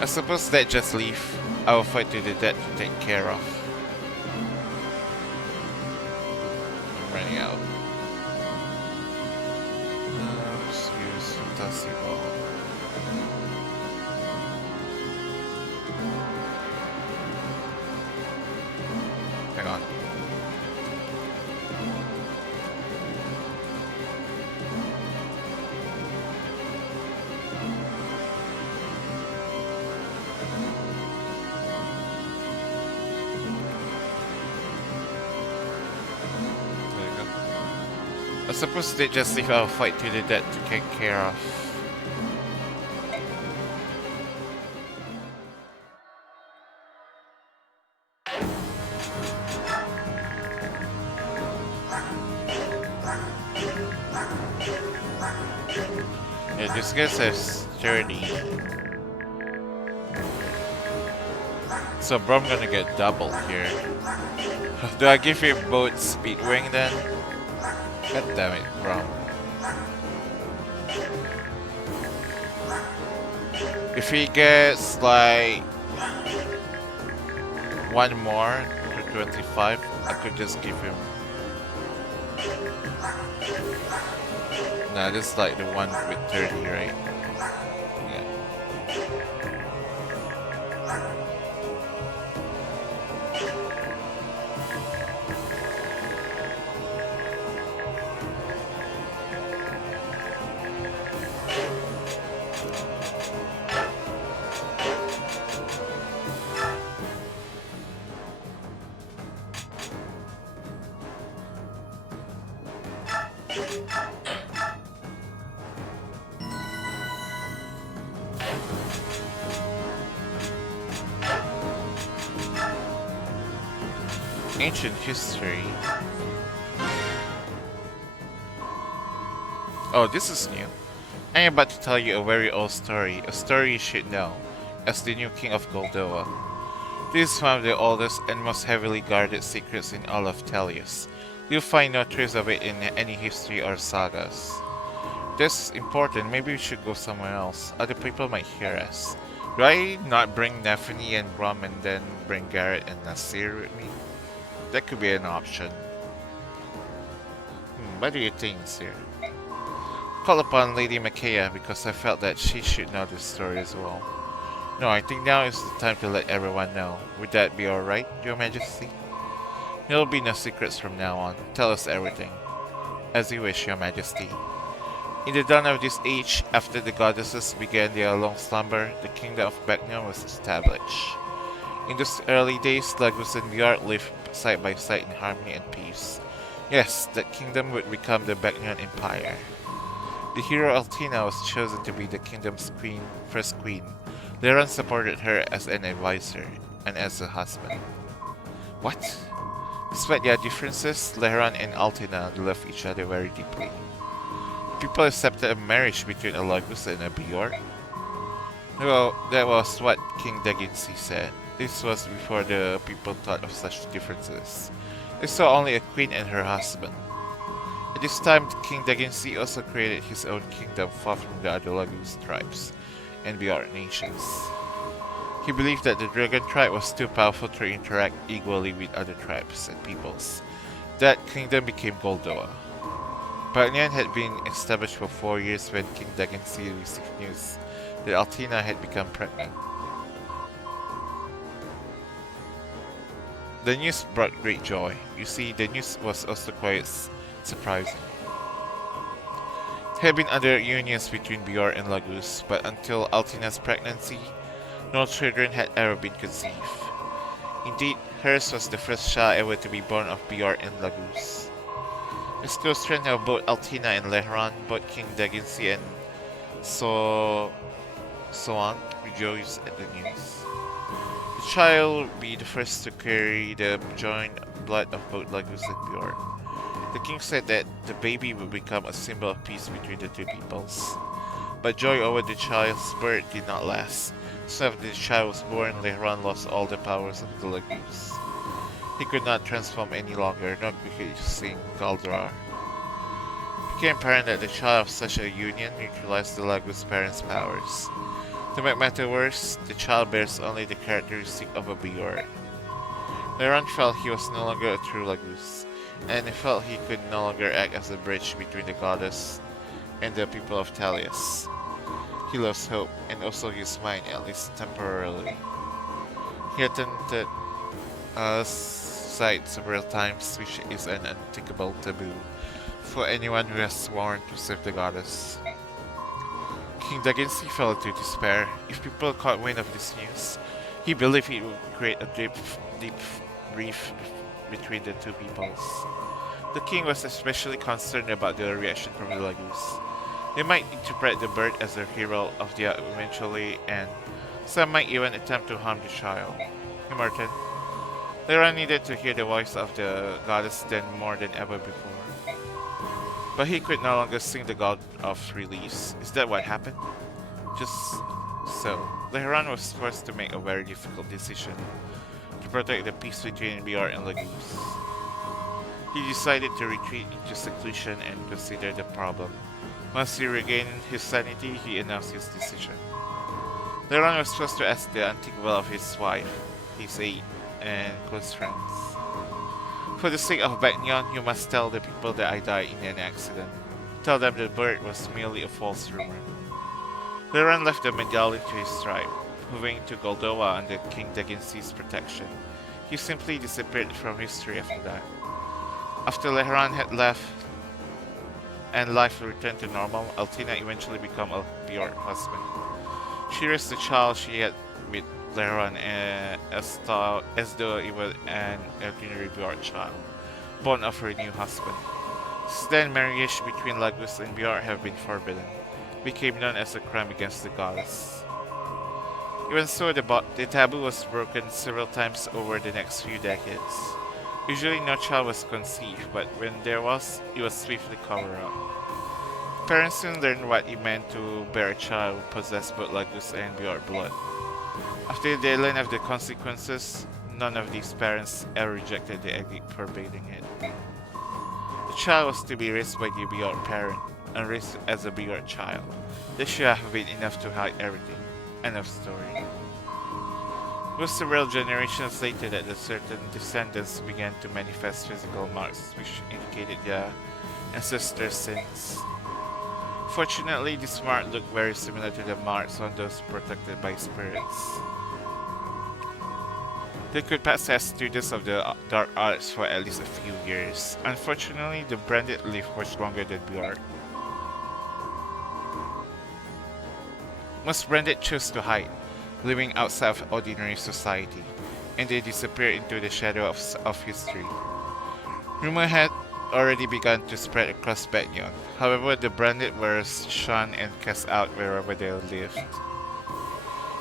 I suppose that just leave. I will fight to the death to take care of. I'm running out. Let's use Fantasy Ball. Hang on. There you go. I suppose they just leave our fight to the death to take care of. Yeah, this guy says 30. So Brom gonna get double here. Do I give him both speed wing then? God damn it, Brom. If he gets like one more to 25, I could just give him. Nah, this is like the one with 30, right? Yeah. Ancient history. Oh, this is new. I am about to tell you a very old story, a story you should know. as the new king of Goldoa. This is one of the oldest and most heavily guarded secrets in all of Tellius. You'll find no trace of it in any history or sagas. That's important. Maybe we should go somewhere else. Other people might hear us. Do I not bring Nephany and Grom and then bring Gareth and Nasir with me? That could be an option. What do you think, Nasir? Call upon Lady Micaiah because I felt that she should know this story as well. No, I think now is the time to let everyone know. Would that be alright, Your Majesty? There will be no secrets from now on. Tell us everything. As you wish, Your Majesty. In the dawn of this age, after the goddesses began their long slumber, the kingdom of Becnion was established. In those early days, Lagus and Bjart lived side by side in harmony and peace. Yes, that kingdom would become the Becnion Empire. The hero Altina was chosen to be the kingdom's first queen. Leron supported her as an advisor and as a husband. What? Despite their differences, Leron and Altina loved each other very deeply. People accepted a marriage between a Lagus and a Bjort. Well, that was what King Daginsi said. This was before the people thought of such differences. They saw only a queen and her husband. At this time, King Daginsi also created his own kingdom far from the other Lagus tribes and Bjort nations. He believed that the Dragon tribe was too powerful to interact equally with other tribes and peoples. That kingdom became Goldoa. Becnion had been established for 4 years when King Daginsi received news that Altina had become pregnant. The news brought great joy. You see, the news was also quite surprising. There had been other unions between Bjort and Lagus, but until Altina's pregnancy, no children had ever been conceived. Indeed, hers was the first child ever to be born of Bjort and Lagus. This close friend of both Altina and Lehran, both King Daginsi and Soang rejoiced at the news. The child would be the first to carry the joint blood of both Lagus and Bjort. The king said that the baby would become a symbol of peace between the two peoples. But joy over the child's birth did not last. So after the child was born, Lehran lost all the powers of the Lagus. He could not transform any longer, nor could he sing Galdrar. It became apparent that the child of such a union neutralized the Lagus parents' powers. To make matters worse, the child bears only the characteristic of a Bjort. Lehran felt he was no longer a true Lagus, and he felt he could no longer act as a bridge between the goddess and the people of Tellius. He lost hope, and also his mind, at least temporarily. He attempted suicide several times, which is an unthinkable taboo for anyone who has sworn to serve the goddess. King Daginsi fell into despair. If people caught wind of this news, he believed it would create a deep rift between the two peoples. The king was especially concerned about the reaction from the Lagus. They might interpret the bird as a herald of their eventually, and some might even attempt to harm the child. Martin, Lehran needed to hear the voice of the goddess then more than ever before. But he could no longer sing the god of release. Is that what happened? Just so. Lehran was forced to make a very difficult decision to protect the peace between Bjort and Lagus. He decided to retreat into seclusion and consider the problem. Once he regained his sanity, he announced his decision. Lehran was supposed to ask the unthinkable of his wife, his aide, and close friends. For the sake of Becnion, you must tell the people that I died in an accident. Tell them the bird was merely a false rumor. Lehran left the medallion to his tribe, moving to Goldoa under King Daginsi's protection. He simply disappeared from history after that. After Lehran had left and life returned to normal, Altina eventually became a Bjort husband. She raised the child she had with Lehran as though it was an ordinary Bjort child, born of her new husband. Since then, marriage between Lagus and Bjort have been forbidden. It became known as a crime against the goddess. Even so, the taboo was broken several times over the next few decades. Usually no child was conceived, but when there was, it was swiftly covered up. Parents soon learned what it meant to bear a child who possessed both Lagus and Bjort blood. After they learned of the consequences, none of these parents ever rejected the edict forbidding it. The child was to be raised by the begot parent, and raised as a begot child. This should have been enough to hide everything. End of story. It was several generations later that the certain descendants began to manifest physical marks which indicated their ancestors' sins. Fortunately, this mark looked very similar to the marks on those protected by spirits. They could pass as students of the dark arts for at least a few years. Unfortunately, the branded lived much longer than Bjork. Most branded chose to hide, living outside of ordinary society, and they disappeared into the shadow of history. Rumor had already begun to spread across Betyon. However, the branded were shunned and cast out wherever they lived.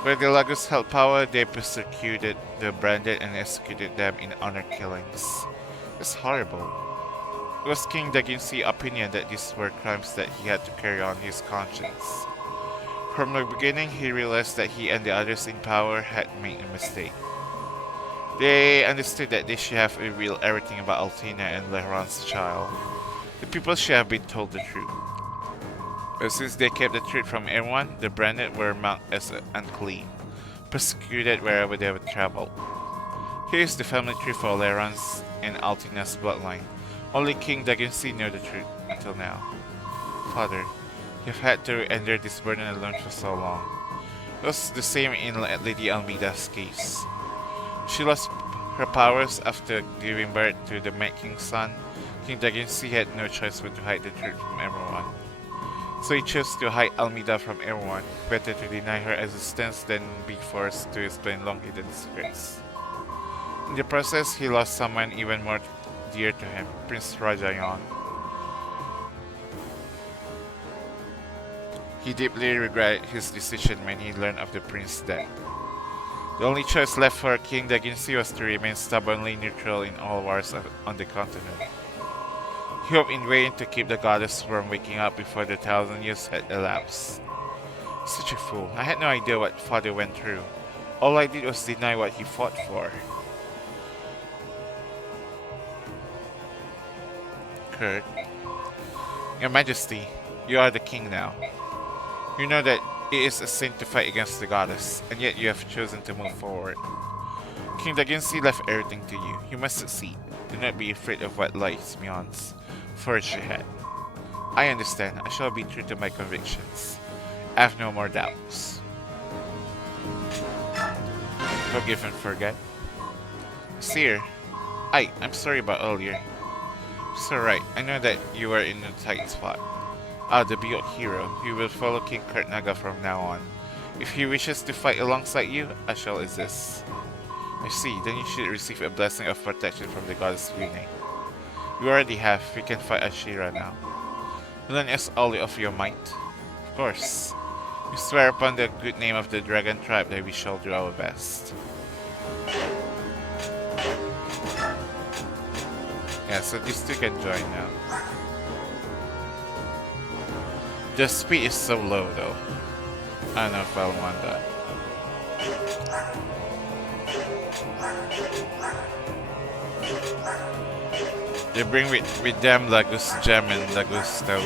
Where the Lagos held power, they persecuted the branded and executed them in honor killings. It's horrible. It was King Daginsi's opinion that these were crimes that he had to carry on his conscience. From the beginning, he realized that he and the others in power had made a mistake. They understood that they should have revealed everything about Altina and Lehran's child. The people should have been told the truth. But since they kept the truth from everyone, the branded were marked as unclean, persecuted wherever they would travel. Here is the family tree for Lehran's and Altina's bloodline. Only King Daginsi knew the truth until now. Father, you've had to endure this burden alone for so long. It was the same in Lady Almeida's case. She lost her powers after giving birth to the Mad King's son. King Daginsi had no choice but to hide the truth from everyone. So he chose to hide Almeida from everyone. Better to deny her existence than be forced to explain long-hidden secrets. In the process, he lost someone even more dear to him, Prince Rajayan. He deeply regretted his decision when he learned of the prince's death. The only choice left for King Daginsi was to remain stubbornly neutral in all wars on the continent. He hoped in vain to keep the goddess from waking up before the 1,000 years had elapsed. Such a fool. I had no idea what father went through. All I did was deny what he fought for. Kurt. Your Majesty, you are the king now. You know that it is a sin to fight against the goddess, and yet you have chosen to move forward. King Daginsi left everything to you. You must succeed. Do not be afraid of what lies beyond. Forge ahead. I understand. I shall be true to my convictions. I have no more doubts. Forgive and forget. Nasir, I'm sorry about earlier. It's alright. I know that you were in a tight spot. The Biot hero. You will follow King Kurtnaga from now on. If he wishes to fight alongside you, I shall assist. I see, then you should receive a blessing of protection from the goddess Yune. You already have. We can fight Ashira now. Lend us all of your might. Of course. We swear upon the good name of the dragon tribe that we shall do our best. Yeah, so these two can join now. The speed is so low though. I don't know if I'll want that. They bring with them Lagos Gem and Lagos Stone.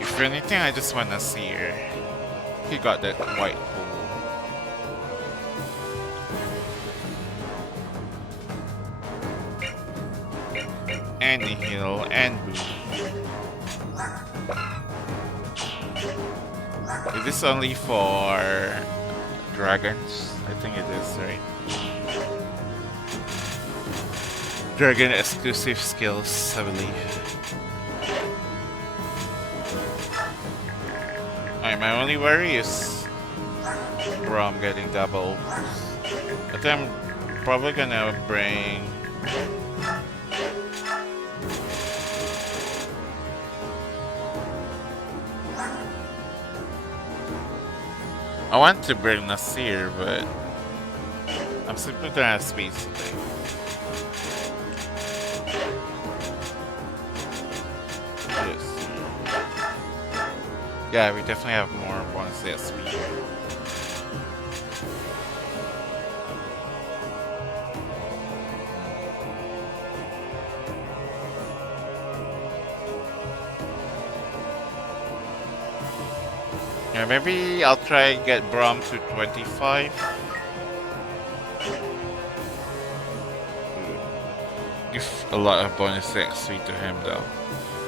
If anything, I just want Nasir. He got that white pool. And heal and boom. Is this only for dragons? I think it is, right? Dragon exclusive skills, I believe. Alright, my only worry is Brom getting double. But I'm probably gonna bring I want to bring Nasir, but I'm simply gonna have speed today. Yes. Yeah, we definitely have more bonus XP. Yeah, maybe I'll try and get Brom to 25. Give a lot of bonus XP to him though.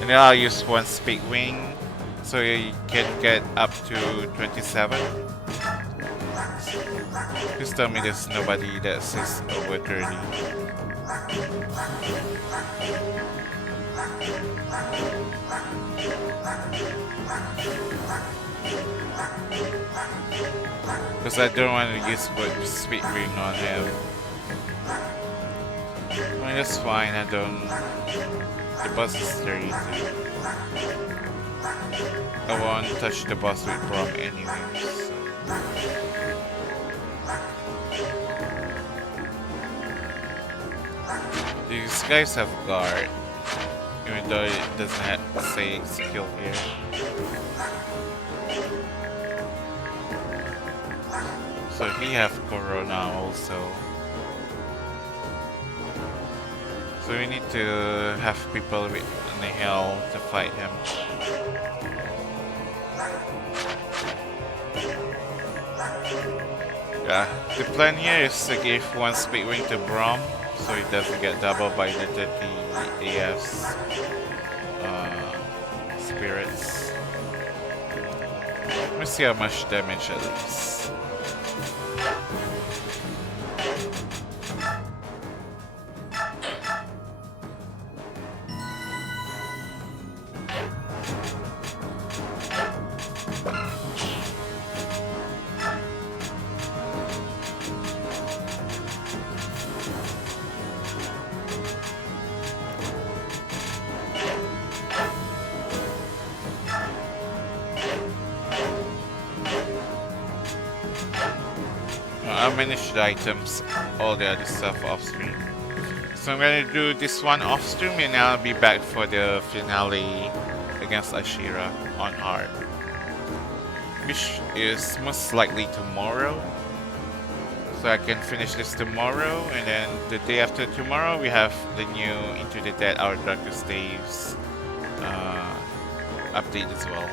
And then I'll use one Speak Wing so you can get up to 27. Please tell me there's nobody that says over 30. Because I don't want to use Speed Ring on him. I mean, that's fine, I don't... The boss is 32. I won't touch the boss with Brom anyway, so... These guys have guard, even though it doesn't have to say skill here. So he have Corona also. So we need to have people with on the hill to fight him. Yeah, the plan here is to give one Speed Wing to Brom, so he doesn't get doubled by the 30 AF's spirits. Let me see how much damage at least. I'll manage the items, all the other stuff off screen. So I'm gonna do this one off stream and I'll be back for the finale against Ashira on hard. Which is most likely tomorrow. So I can finish this tomorrow, and then the day after tomorrow we have the new Into the Dead Our Darkest Days update as well.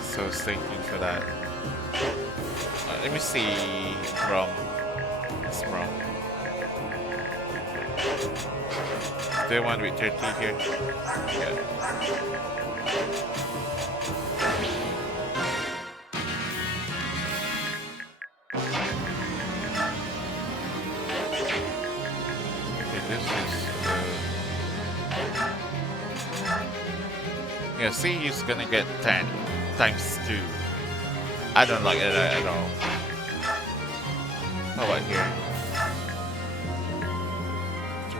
So stay tuned for that. Let me see Brom. It's Brom. They want with 30 here. Yeah. Okay, this is yeah, see, he's gonna get 10 times 2. I don't like it at all. How about here?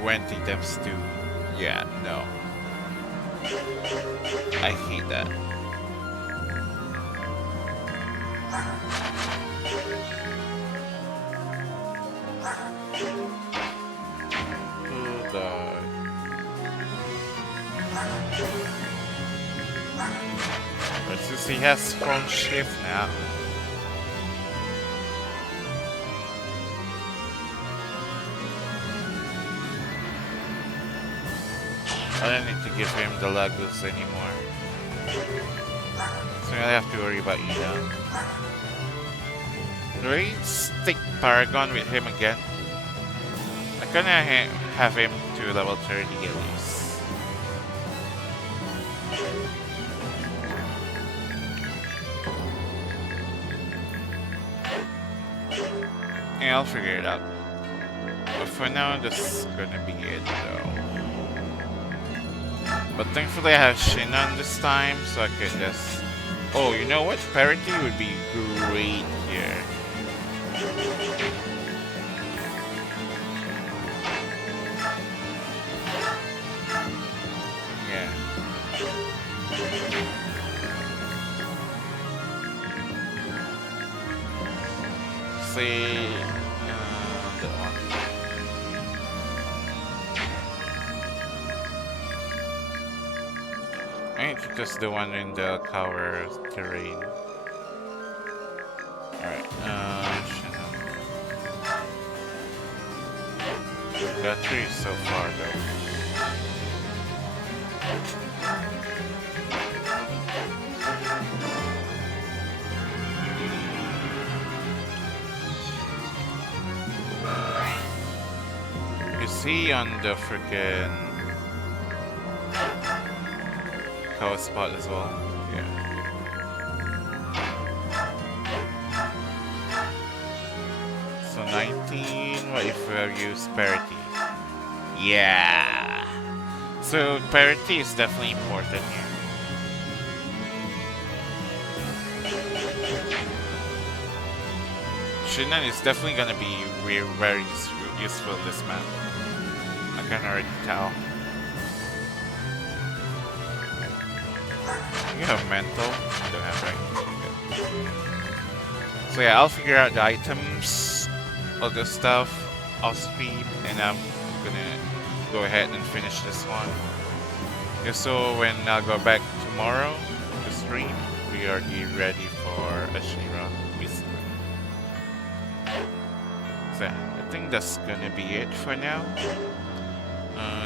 20 times 2. Yeah, no. I hate that. Oh god. But since he has front shift now. I don't need to give him the Lagos anymore. So I have to worry about Ina. Do I stick Paragon with him again? I'm gonna have him to level 30 at least. Yeah, I'll figure it out. But for now, that's gonna be it though. But thankfully I have Shinon this time, so I can just... Oh, you know what? Parity would be great here. Yeah. See... that one. I need to Just the one in the cover terrain. Alright, got 3 so far though. Is he on the freaking cover spot as well? Yeah. So 19, what if we use parity? Yeah! So parity is definitely important here. Shinhan is definitely gonna be very useful this map. I can already tell. You have mental? I don't have, right? Good. So yeah, I'll figure out the items, all this stuff, off speed, and I'm gonna go ahead and finish this one. Just so when I go back tomorrow to stream, we are ready for Ashira. So I think that's gonna be it for now.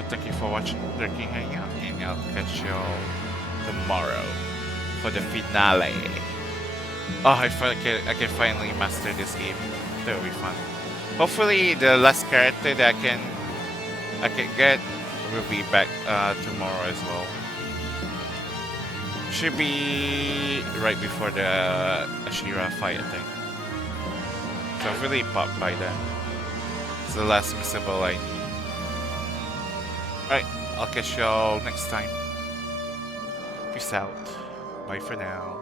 Thank you for watching Lurking Hangout, and I'll catch y'all tomorrow for the finale. Oh, I can finally master this game. That'll be fun. Hopefully, the last character that I can get will be back tomorrow as well. Should be right before the Ashira fight, I think. So I've really popped by then. It's the last missable I need. Alright, I'll catch y'all next time. Peace out. Bye for now.